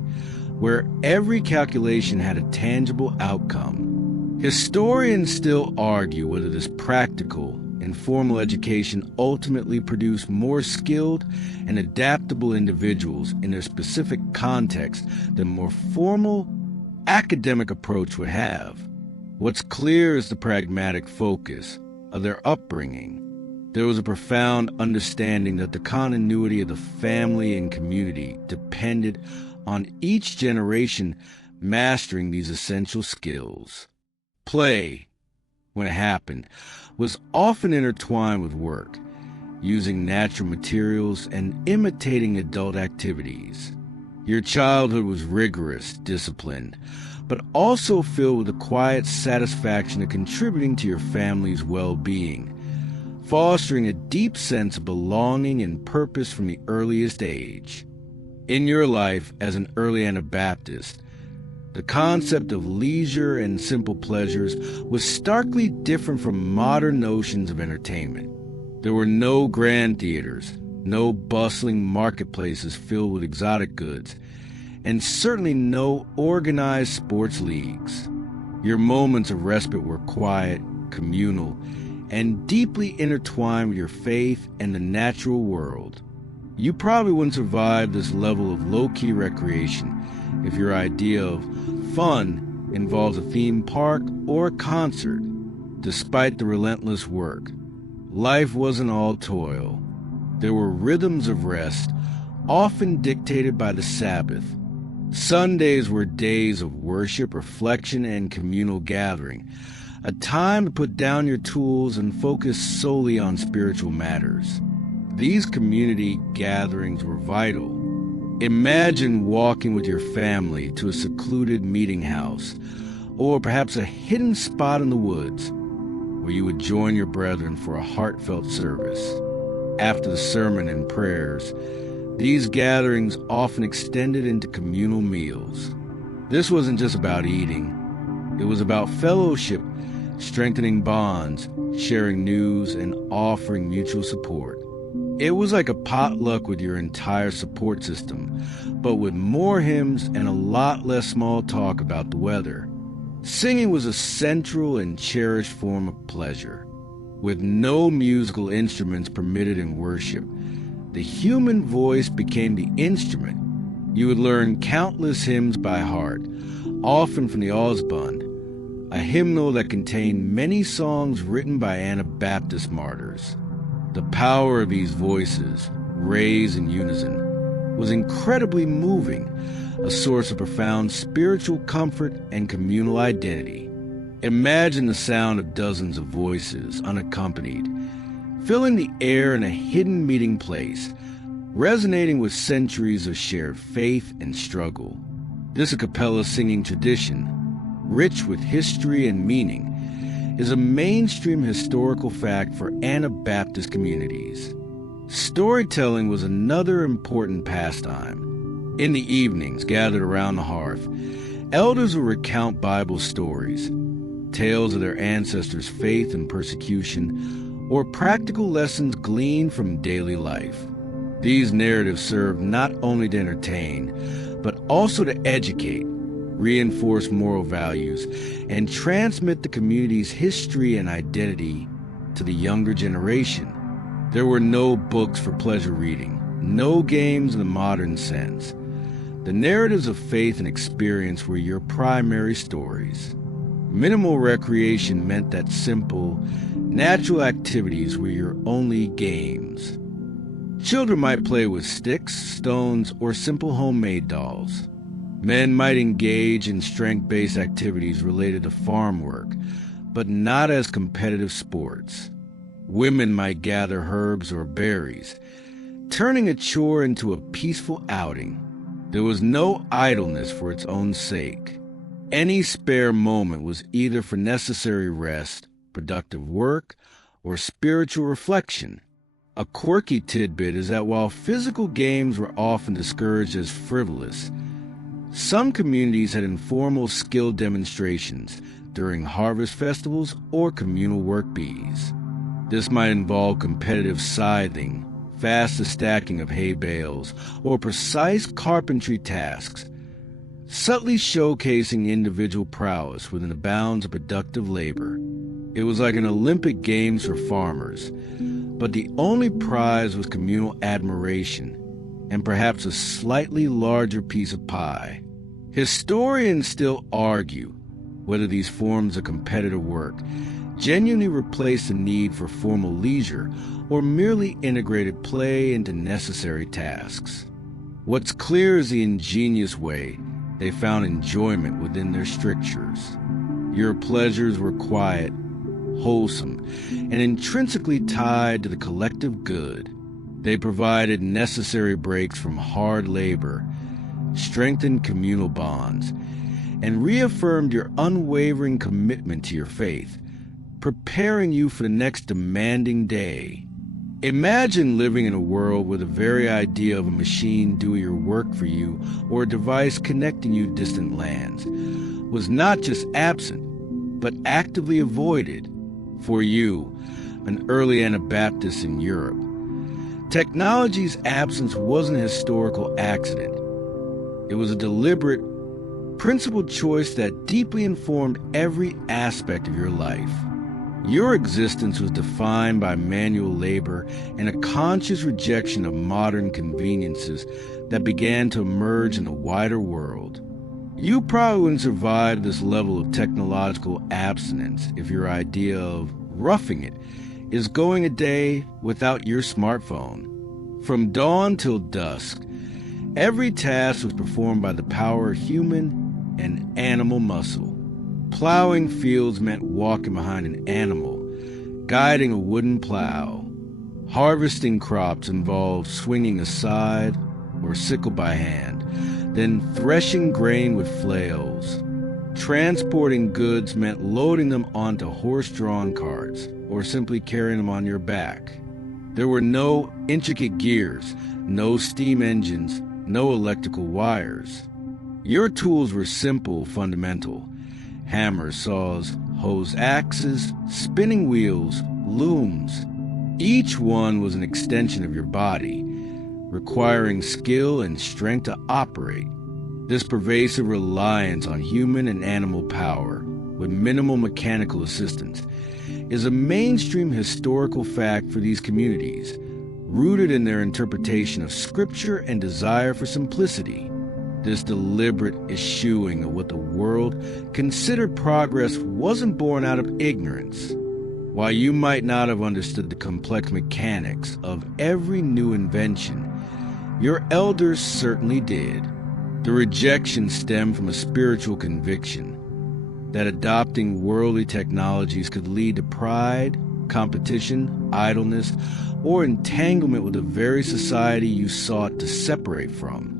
where every calculation had a tangible outcome. Historians still argue whether this practical, informal education ultimately produced more skilled and adaptable individuals in their specific context than more formal, academic approach would have. What's clear is the pragmatic focus of their upbringing. There was a profound understanding that the continuity of the family and community depended on each generation mastering these essential skills. Play, when it happened, was often intertwined with work, using natural materials and imitating adult activities. Your childhood was rigorous, disciplined, but also filled with the quiet satisfaction of contributing to your family's well-being, fostering a deep sense of belonging and purpose from the earliest age. In your life as an early Anabaptist, the concept of leisure and simple pleasures was starkly different from modern notions of entertainment. There were no grand theaters, no bustling marketplaces filled with exotic goods, and certainly no organized sports leagues. Your moments of respite were quiet, communal, and deeply intertwined with your faith and the natural world. You probably wouldn't survive this level of low-key recreation if your idea of fun involves a theme park or a concert. Despite the relentless work, life wasn't all toil. There were rhythms of rest, often dictated by the Sabbath. Sundays were days of worship, reflection, and communal gathering, a time to put down your tools and focus solely on spiritual matters. These community gatherings were vital. Imagine walking with your family to a secluded meeting house, or perhaps a hidden spot in the woods, where you would join your brethren for a heartfelt service. After the sermon and prayers, these gatherings often extended into communal meals. This wasn't just about eating. It was about fellowship, strengthening bonds, sharing news, and offering mutual support. It was like a potluck with your entire support system, but with more hymns and a lot less small talk about the weather. Singing was a central and cherished form of pleasure. With no musical instruments permitted in worship, the human voice became the instrument. You would learn countless hymns by heart, often from the Ausbund, a hymnal that contained many songs written by Anabaptist martyrs. The power of these voices, raised in unison, was incredibly moving, a source of profound spiritual comfort and communal identity. Imagine the sound of dozens of voices, unaccompanied, filling the air in a hidden meeting place, resonating with centuries of shared faith and struggle. This a cappella singing tradition, rich with history and meaning, is a mainstream historical fact for Anabaptist communities. Storytelling was another important pastime. In the evenings, gathered around the hearth, elders would recount Bible stories, tales of their ancestors' faith and persecution, or practical lessons gleaned from daily life. These narratives served not only to entertain, but also to educate, reinforce moral values, and transmit the community's history and identity to the younger generation. There were no books for pleasure reading, no games in the modern sense. The narratives of faith and experience were your primary stories. Minimal recreation meant that simple, natural activities were your only games. Children might play with sticks, stones, or simple homemade dolls. Men might engage in strength-based activities related to farm work, but not as competitive sports. Women might gather herbs or berries, turning a chore into a peaceful outing. There was no idleness for its own sake. Any spare moment was either for necessary rest, productive work, or spiritual reflection. A quirky tidbit is that while physical games were often discouraged as frivolous, some communities had informal skill demonstrations during harvest festivals or communal work bees. This might involve competitive scything, faster stacking of hay bales, or precise carpentry tasks, subtly showcasing individual prowess within the bounds of productive labor. It was like an Olympic Games for farmers, but the only prize was communal admiration and perhaps a slightly larger piece of pie. Historians still argue whether these forms of competitive work genuinely replaced the need for formal leisure or merely integrated play into necessary tasks. What's clear is the ingenious way they found enjoyment within their strictures. Your pleasures were quiet, wholesome, and intrinsically tied to the collective good. They provided necessary breaks from hard labor, strengthened communal bonds, and reaffirmed your unwavering commitment to your faith, preparing you for the next demanding day. Imagine living in a world where the very idea of a machine doing your work for you or a device connecting you to distant lands was not just absent, but actively avoided. For you, an early Anabaptist in Europe, technology's absence wasn't a historical accident. It was a deliberate, principled choice that deeply informed every aspect of your life. Your existence was defined by manual labor and a conscious rejection of modern conveniences that began to emerge in the wider world. You probably wouldn't survive this level of technological abstinence if your idea of roughing it is going a day without your smartphone. From dawn till dusk, every task was performed by the power of human and animal muscle. Plowing fields meant walking behind an animal, guiding a wooden plow. Harvesting crops involved swinging a scythe or sickle by hand, then threshing grain with flails. Transporting goods meant loading them onto horse-drawn carts or simply carrying them on your back. There were no intricate gears, no steam engines, no electrical wires. Your tools were simple, fundamental. Hammers, saws, hoes, axes, spinning wheels, looms. Each one was an extension of your body, requiring skill and strength to operate. This pervasive reliance on human and animal power, with minimal mechanical assistance, is a mainstream historical fact for these communities, rooted in their interpretation of Scripture and desire for simplicity. This deliberate eschewing of what the world considered progress wasn't born out of ignorance. While you might not have understood the complex mechanics of every new invention, your elders certainly did. The rejection stemmed from a spiritual conviction that adopting worldly technologies could lead to pride, competition, idleness, or entanglement with the very society you sought to separate from.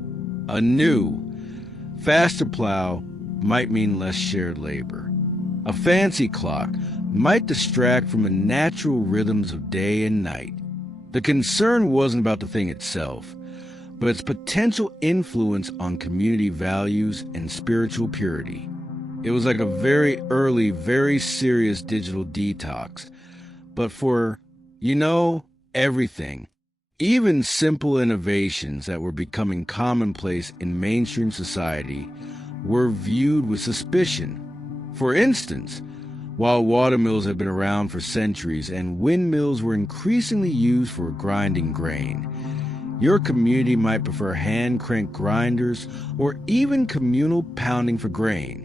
A new, faster plow might mean less shared labor. A fancy clock might distract from the natural rhythms of day and night. The concern wasn't about the thing itself, but its potential influence on community values and spiritual purity. It was like a very early, very serious digital detox, but for, everything. Even simple innovations that were becoming commonplace in mainstream society were viewed with suspicion. For instance, while watermills have been around for centuries and windmills were increasingly used for grinding grain, your community might prefer hand-crank grinders or even communal pounding for grain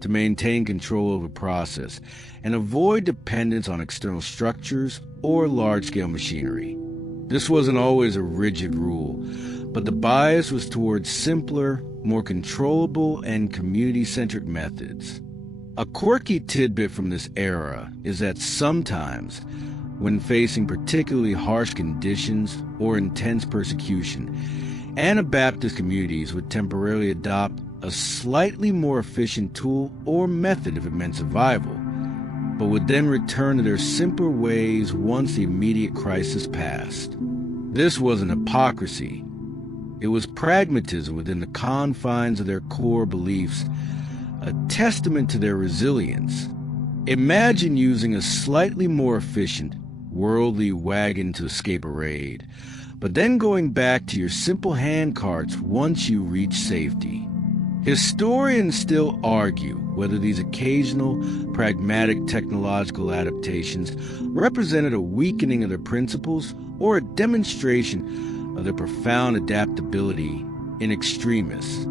to maintain control of the process and avoid dependence on external structures or large-scale machinery. This wasn't always a rigid rule, but the bias was towards simpler, more controllable, and community-centered methods. A quirky tidbit from this era is that sometimes, when facing particularly harsh conditions or intense persecution, Anabaptist communities would temporarily adopt a slightly more efficient tool or method if it meant survival, but would then return to their simpler ways once the immediate crisis passed. This wasn't hypocrisy. It was pragmatism within the confines of their core beliefs, a testament to their resilience. Imagine using a slightly more efficient, worldly wagon to escape a raid, but then going back to your simple hand carts once you reach safety. Historians still argue whether these occasional, pragmatic technological adaptations represented a weakening of their principles or a demonstration of their profound adaptability in extremis.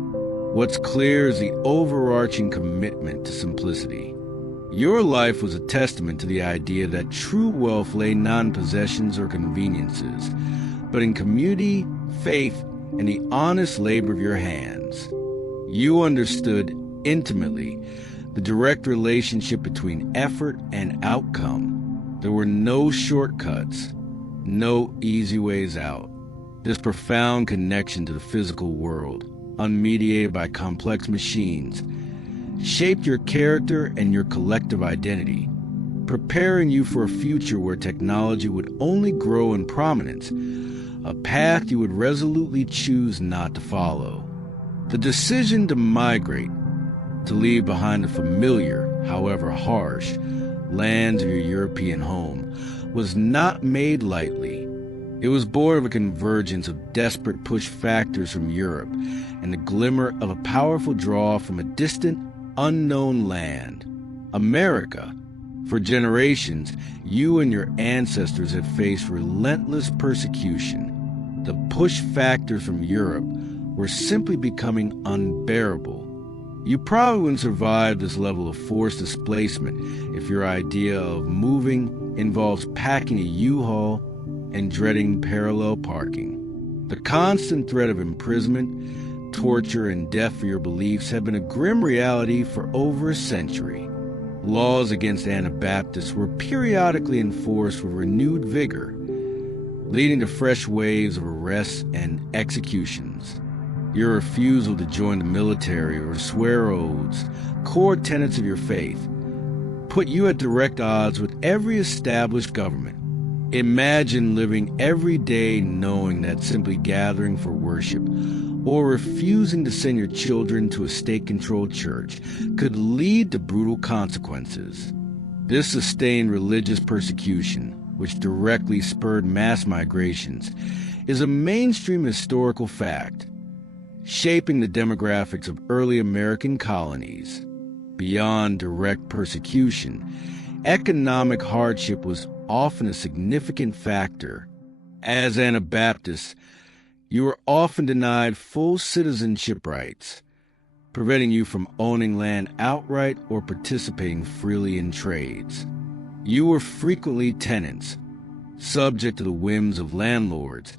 What's clear is the overarching commitment to simplicity. Your life was a testament to the idea that true wealth lay not in possessions or conveniences, but in community, faith, and the honest labor of your hands. You understood intimately the direct relationship between effort and outcome. There were no shortcuts, no easy ways out. This profound connection to the physical world, unmediated by complex machines, shaped your character and your collective identity, preparing you for a future where technology would only grow in prominence, a path you would resolutely choose not to follow. The decision to migrate, to leave behind the familiar, however harsh, lands of your European home, was not made lightly. It was born of a convergence of desperate push factors from Europe and the glimmer of a powerful draw from a distant, unknown land. America. For generations, you and your ancestors had faced relentless persecution. The push factors from Europe were simply becoming unbearable. You probably wouldn't survive this level of forced displacement if your idea of moving involves packing a U-Haul and dreading parallel parking. The constant threat of imprisonment, torture, and death for your beliefs have been a grim reality for over a century. Laws against Anabaptists were periodically enforced with renewed vigor, leading to fresh waves of arrests and executions. Your refusal to join the military or swear oaths, core tenets of your faith, put you at direct odds with every established government. Imagine living every day knowing that simply gathering for worship or refusing to send your children to a state-controlled church could lead to brutal consequences. This sustained religious persecution, which directly spurred mass migrations, is a mainstream historical fact, shaping the demographics of early American colonies. Beyond direct persecution, economic hardship was often a significant factor. As Anabaptists, you were often denied full citizenship rights, preventing you from owning land outright or participating freely in trades. You were frequently tenants, subject to the whims of landlords,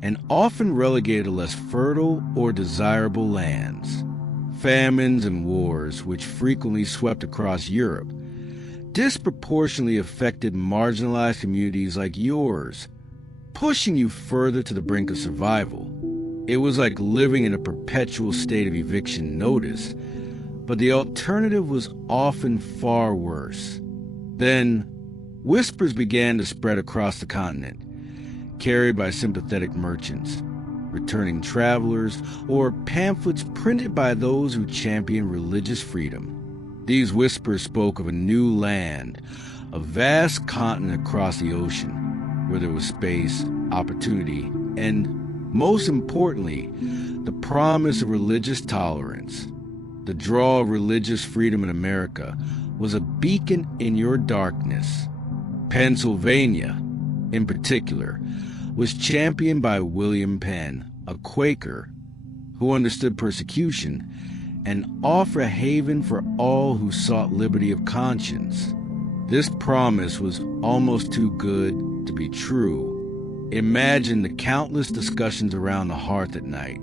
and often relegated to less fertile or desirable lands. Famines and wars, which frequently swept across Europe, disproportionately affected marginalized communities like yours, pushing you further to the brink of survival. It was like living in a perpetual state of eviction notice, but the alternative was often far worse. Then, whispers began to spread across the continent, carried by sympathetic merchants, returning travelers, or pamphlets printed by those who championed religious freedom. These whispers spoke of a new land, a vast continent across the ocean, where there was space, opportunity, and, most importantly, the promise of religious tolerance. The draw of religious freedom in America was a beacon in your darkness. Pennsylvania, in particular, was championed by William Penn, a Quaker who understood persecution and offered a haven for all who sought liberty of conscience. This promise was almost too good to be true. Imagine the countless discussions around the hearth at night,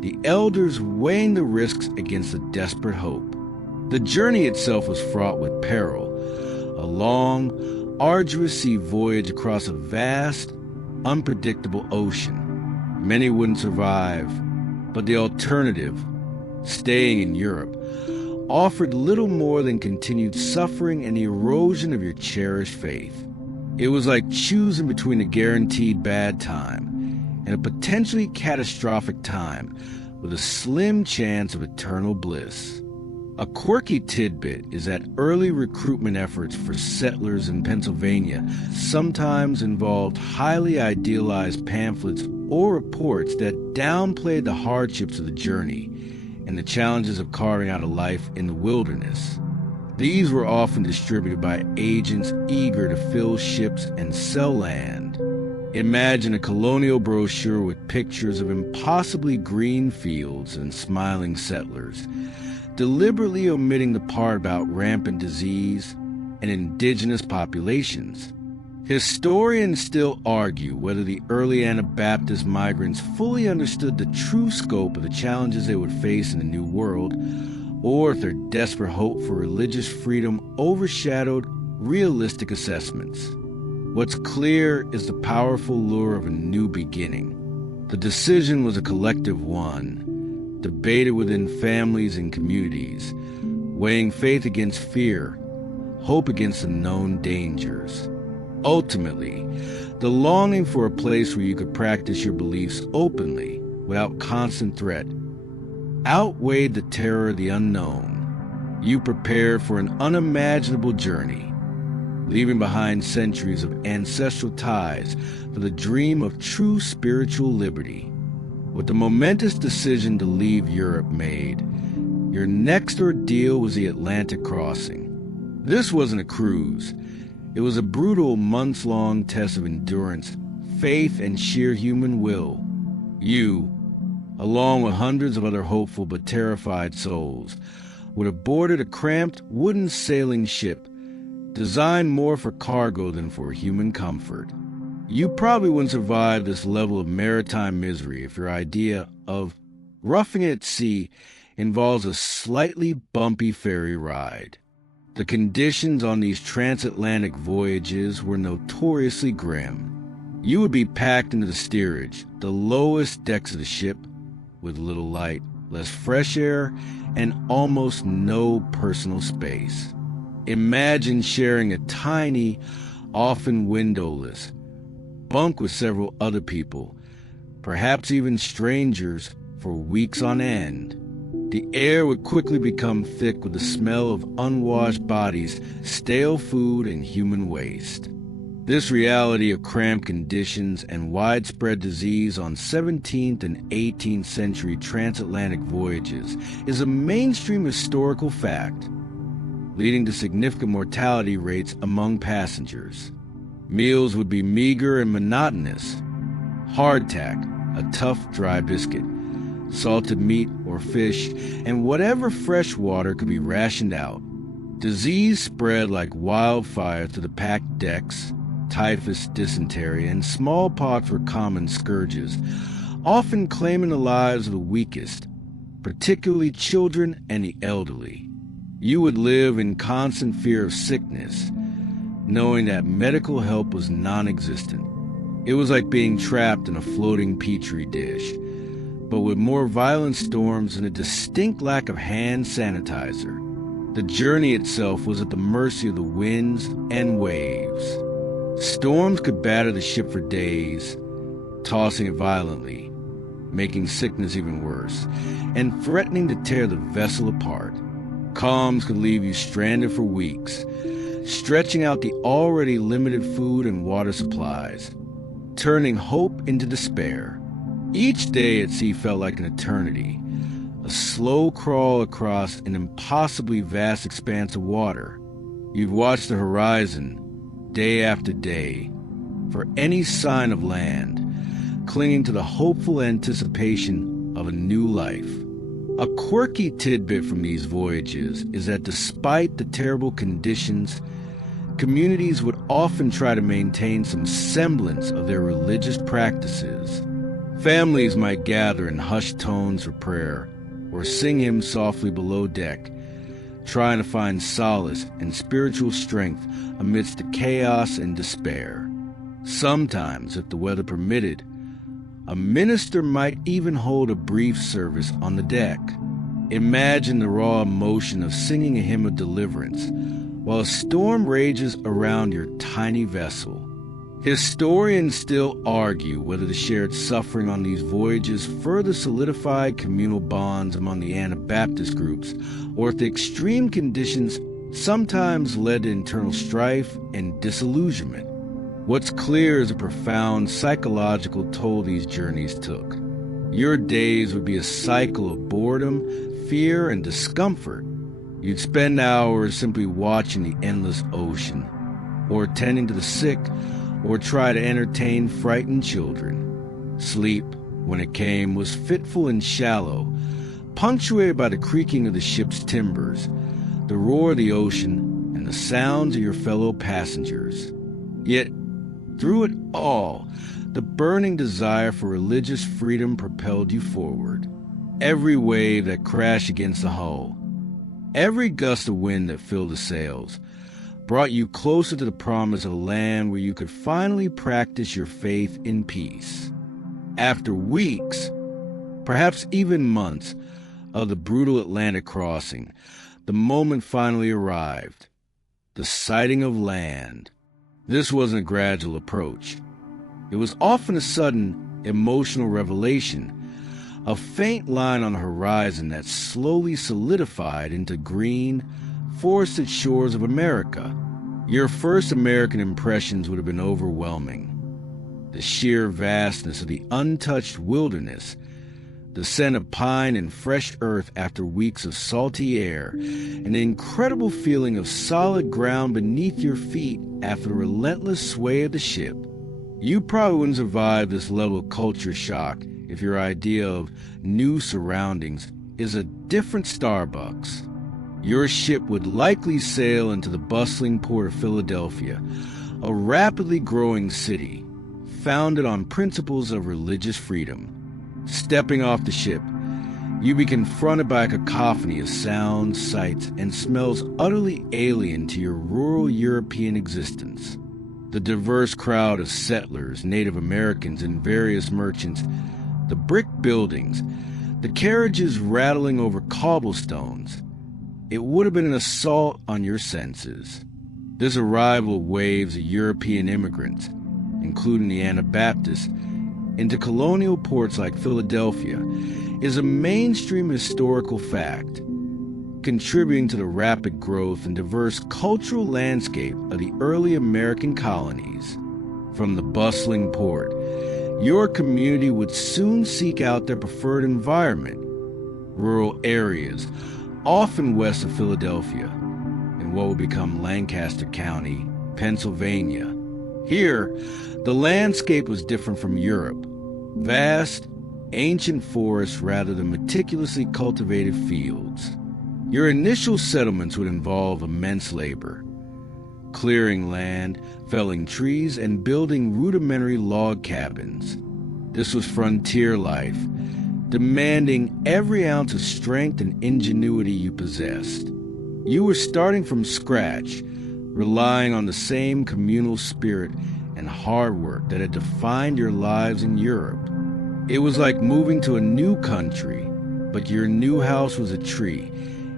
the elders weighing the risks against the desperate hope. The journey itself was fraught with peril, a long, arduous sea voyage across a vast, unpredictable ocean. Many wouldn't survive, but the alternative, staying in Europe, offered little more than continued suffering and the erosion of your cherished faith. It was like choosing between a guaranteed bad time and a potentially catastrophic time with a slim chance of eternal bliss. A quirky tidbit is that early recruitment efforts for settlers in Pennsylvania sometimes involved highly idealized pamphlets or reports that downplayed the hardships of the journey and the challenges of carving out a life in the wilderness. These were often distributed by agents eager to fill ships and sell land. Imagine a colonial brochure with pictures of impossibly green fields and smiling settlers, deliberately omitting the part about rampant disease and indigenous populations. Historians still argue whether the early Anabaptist migrants fully understood the true scope of the challenges they would face in the New World, or if their desperate hope for religious freedom overshadowed realistic assessments. What's clear is the powerful lure of a new beginning. The decision was a collective one, debated within families and communities, weighing faith against fear, hope against the known dangers. Ultimately, the longing for a place where you could practice your beliefs openly, without constant threat, outweighed the terror of the unknown. You prepared for an unimaginable journey, leaving behind centuries of ancestral ties for the dream of true spiritual liberty. With the momentous decision to leave Europe made, your next ordeal was the Atlantic crossing. This wasn't a cruise. It was a brutal months-long test of endurance, faith, and sheer human will. You, along with hundreds of other hopeful but terrified souls, would have boarded a cramped wooden sailing ship designed more for cargo than for human comfort. You probably wouldn't survive this level of maritime misery if your idea of roughing it at sea involves a slightly bumpy ferry ride. The conditions on these transatlantic voyages were notoriously grim. You would be packed into the steerage, the lowest decks of the ship, with little light, less fresh air, and almost no personal space. Imagine sharing a tiny, often windowless, bunk with several other people, perhaps even strangers, for weeks on end. The air would quickly become thick with the smell of unwashed bodies, stale food, and human waste. This reality of cramped conditions and widespread disease on 17th and 18th century transatlantic voyages is a mainstream historical fact. leading to significant mortality rates among passengers. Meals would be meager and monotonous. Hardtack, a tough, dry biscuit, salted meat or fish, and whatever fresh water could be rationed out. Disease spread like wildfire through the packed decks. Typhus, dysentery, and smallpox were common scourges, often claiming the lives of the weakest, particularly children and the elderly. You would live in constant fear of sickness, knowing that medical help was non-existent. It was like being trapped in a floating petri dish, but with more violent storms and a distinct lack of hand sanitizer. The journey itself was at the mercy of the winds and waves. Storms could batter the ship for days, tossing it violently, making sickness even worse, and threatening to tear the vessel apart. Calms could leave you stranded for weeks, stretching out the already limited food and water supplies, turning hope into despair. Each day at sea felt like an eternity, a slow crawl across an impossibly vast expanse of water. You'd watch the horizon, day after day, for any sign of land, clinging to the hopeful anticipation of a new life. A quirky tidbit from these voyages is that despite the terrible conditions, communities would often try to maintain some semblance of their religious practices. Families might gather in hushed tones for prayer, or sing hymns softly below deck, trying to find solace and spiritual strength amidst the chaos and despair. Sometimes, if the weather permitted, a minister might even hold a brief service on the deck. Imagine the raw emotion of singing a hymn of deliverance while a storm rages around your tiny vessel. Historians still argue whether the shared suffering on these voyages further solidified communal bonds among the Anabaptist groups, or if the extreme conditions sometimes led to internal strife and disillusionment. What's clear is a profound psychological toll these journeys took. Your days would be a cycle of boredom, fear, and discomfort. You'd spend hours simply watching the endless ocean, or tending to the sick, or try to entertain frightened children. Sleep, when it came, was fitful and shallow, punctuated by the creaking of the ship's timbers, the roar of the ocean, and the sounds of your fellow passengers. Yet, through it all, the burning desire for religious freedom propelled you forward. Every wave that crashed against the hull, every gust of wind that filled the sails, brought you closer to the promise of a land where you could finally practice your faith in peace. After weeks, perhaps even months, of the brutal Atlantic crossing, the moment finally arrived. The sighting of land. This wasn't a gradual approach. It was often a sudden, emotional revelation, a faint line on the horizon that slowly solidified into green, forested shores of America. Your first American impressions would have been overwhelming. The sheer vastness of the untouched wilderness, the scent of pine and fresh earth after weeks of salty air, and the incredible feeling of solid ground beneath your feet after the relentless sway of the ship. You probably wouldn't survive this level of culture shock if your idea of new surroundings is a different Starbucks. Your ship would likely sail into the bustling port of Philadelphia, a rapidly growing city, founded on principles of religious freedom. Stepping off the ship, you'd be confronted by a cacophony of sounds, sights, and smells utterly alien to your rural European existence. The diverse crowd of settlers, Native Americans, and various merchants, the brick buildings, the carriages rattling over cobblestones. It would have been an assault on your senses. This arrival of waves of European immigrants, including the Anabaptists, into colonial ports like Philadelphia is a mainstream historical fact, contributing to the rapid growth and diverse cultural landscape of the early American colonies. From the bustling port, your community would soon seek out their preferred environment, rural areas, often west of Philadelphia, in what would become Lancaster County, Pennsylvania. Here, the landscape was different from Europe. Vast, ancient forests rather than meticulously cultivated fields. Your initial settlements would involve immense labor. Clearing land, felling trees, and building rudimentary log cabins. This was frontier life, demanding every ounce of strength and ingenuity you possessed. You were starting from scratch, relying on the same communal spirit and hard work that had defined your lives in Europe. It was like moving to a new country, but your new house was a tree,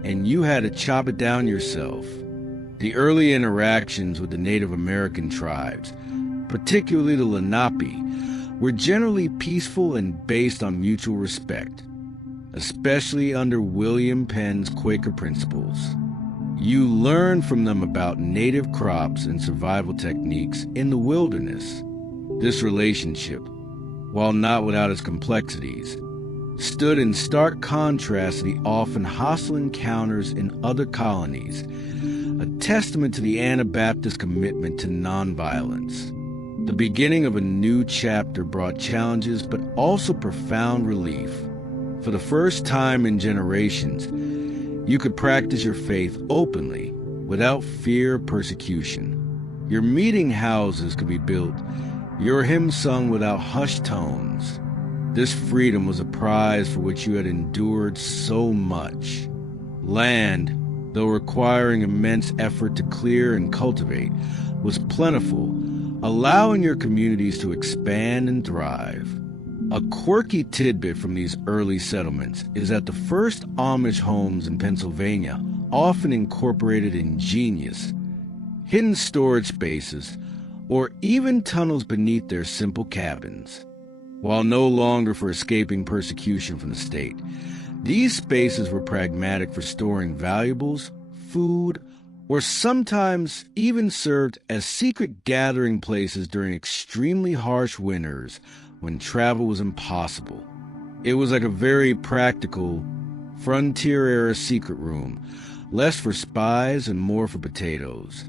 and you had to chop it down yourself. The early interactions with the Native American tribes, particularly the Lenape, were generally peaceful and based on mutual respect, especially under William Penn's Quaker principles. You learned from them about native crops and survival techniques in the wilderness. This relationship, while not without its complexities, stood in stark contrast to the often hostile encounters in other colonies, a testament to the Anabaptist commitment to nonviolence. The beginning of a new chapter brought challenges but also profound relief. For the first time in generations, you could practice your faith openly, without fear of persecution. Your meeting houses could be built, your hymn sung without hushed tones. This freedom was a prize for which you had endured so much. Land, though requiring immense effort to clear and cultivate, was plentiful, allowing your communities to expand and thrive. A quirky tidbit from these early settlements is that the first Amish homes in Pennsylvania often incorporated ingenious, hidden storage spaces, or even tunnels beneath their simple cabins. While no longer for escaping persecution from the state, these spaces were pragmatic for storing valuables, food, or sometimes even served as secret gathering places during extremely harsh winters when travel was impossible. It was like a very practical, frontier-era secret room, less for spies and more for potatoes.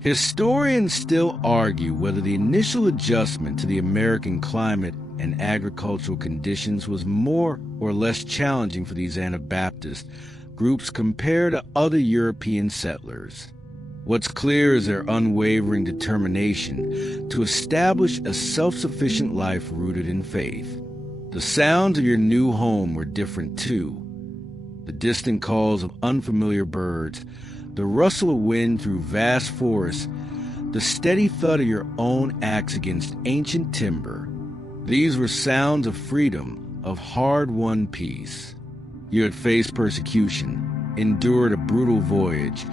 Historians still argue whether the initial adjustment to the American climate and agricultural conditions was more or less challenging for these Anabaptist groups compared to other European settlers. What's clear is their unwavering determination to establish a self-sufficient life rooted in faith. The sounds of your new home were different too. The distant calls of unfamiliar birds, the rustle of wind through vast forests, the steady thud of your own axe against ancient timber. These were sounds of freedom, of hard-won peace. You had faced persecution, endured a brutal voyage,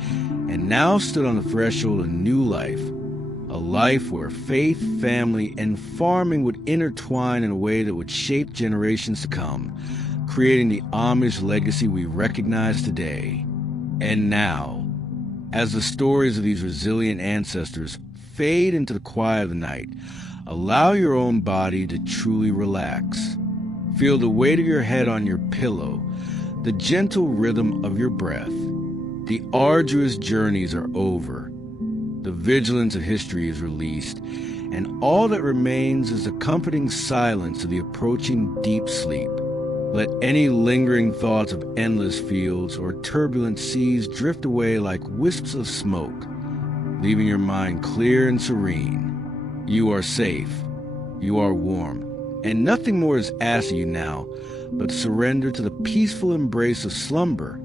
and now stood on the threshold of a new life, a life where faith, family, and farming would intertwine in a way that would shape generations to come, creating the Amish legacy we recognize today. And now, as the stories of these resilient ancestors fade into the quiet of the night, allow your own body to truly relax. Feel the weight of your head on your pillow, the gentle rhythm of your breath. The arduous journeys are over. The vigilance of history is released, and all that remains is the comforting silence of the approaching deep sleep. Let any lingering thoughts of endless fields or turbulent seas drift away like wisps of smoke, leaving your mind clear and serene. You are safe. You are warm. And nothing more is asked of you now but surrender to the peaceful embrace of slumber.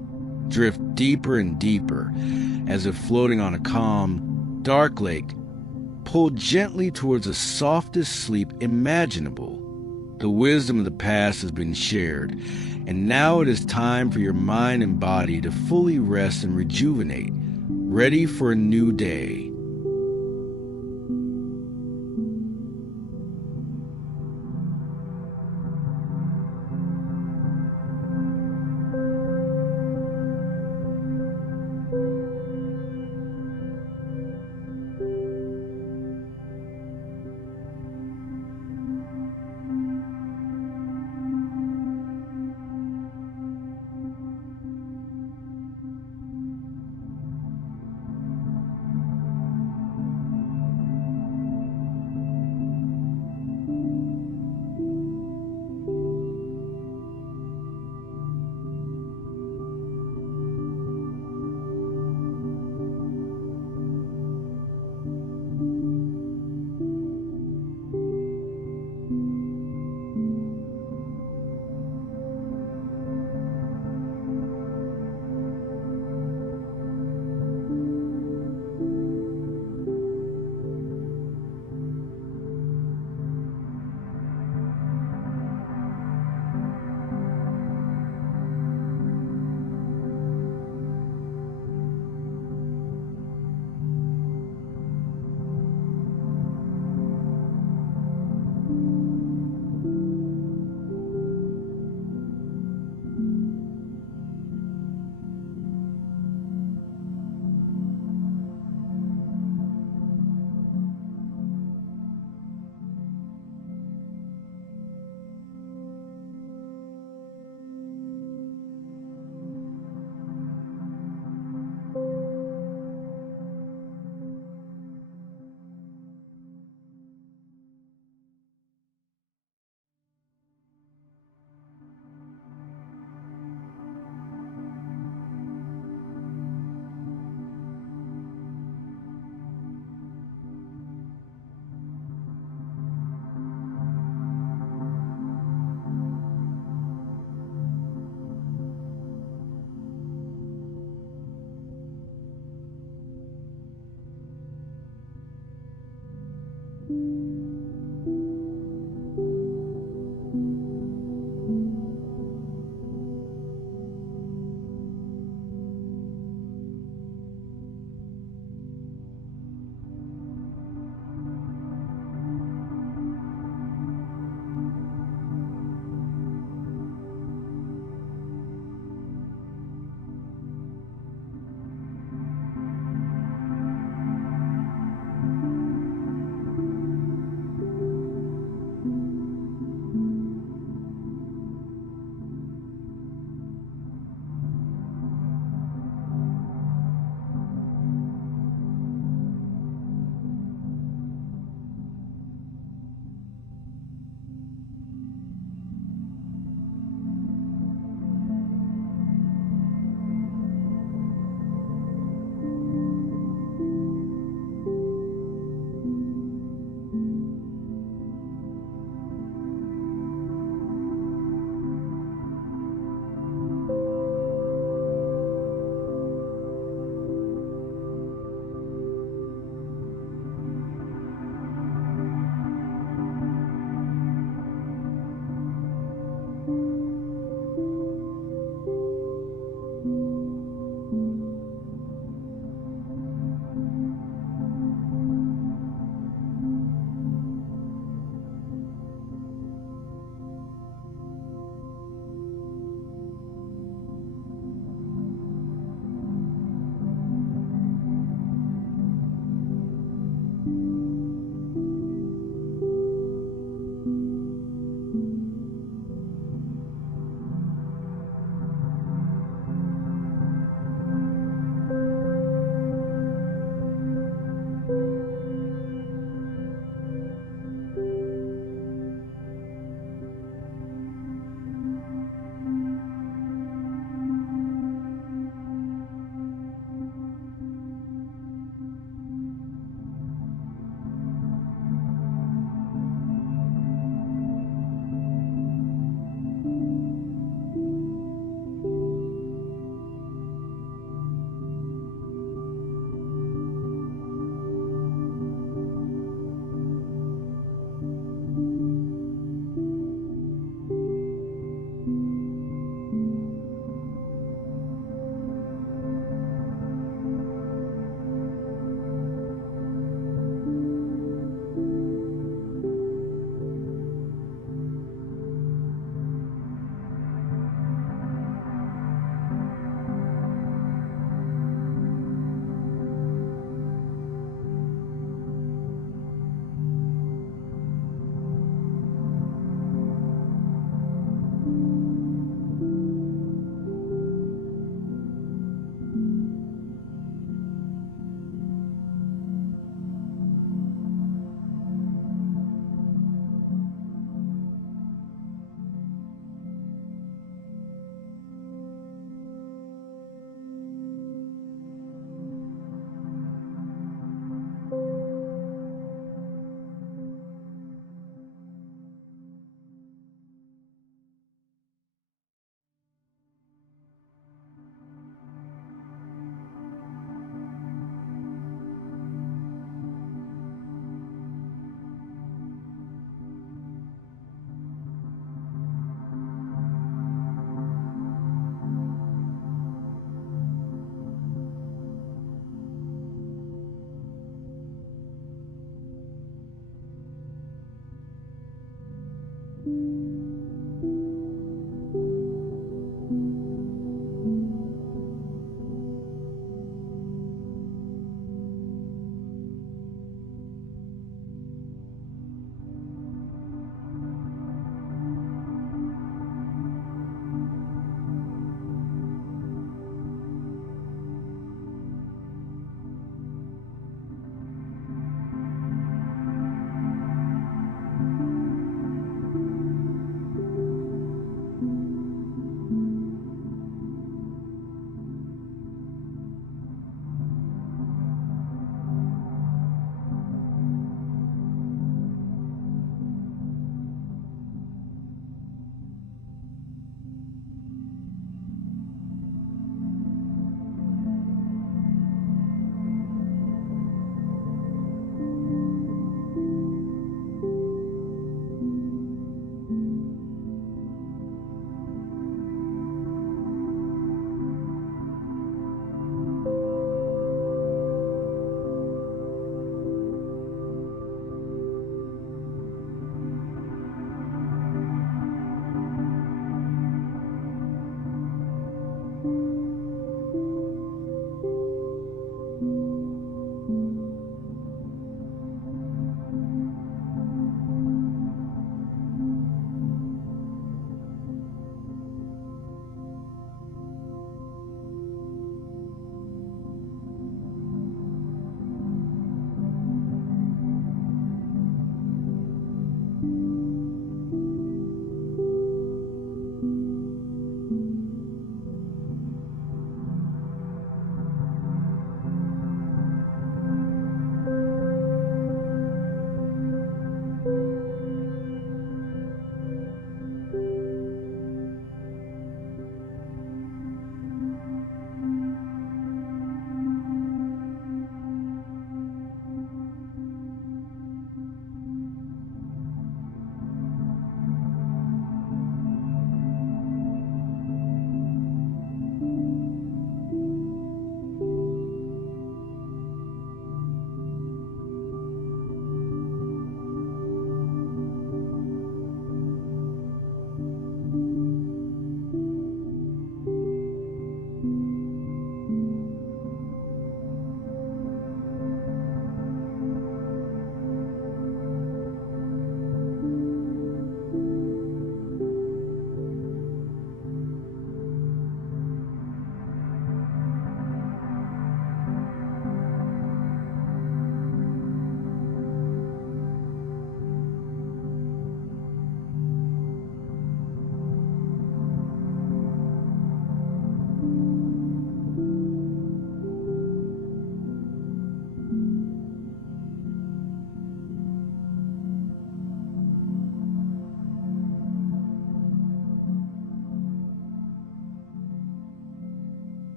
Drift deeper and deeper, as if floating on a calm, dark lake, pulled gently towards the softest sleep imaginable. The wisdom of the past has been shared, and now it is time for your mind and body to fully rest and rejuvenate, ready for a new day.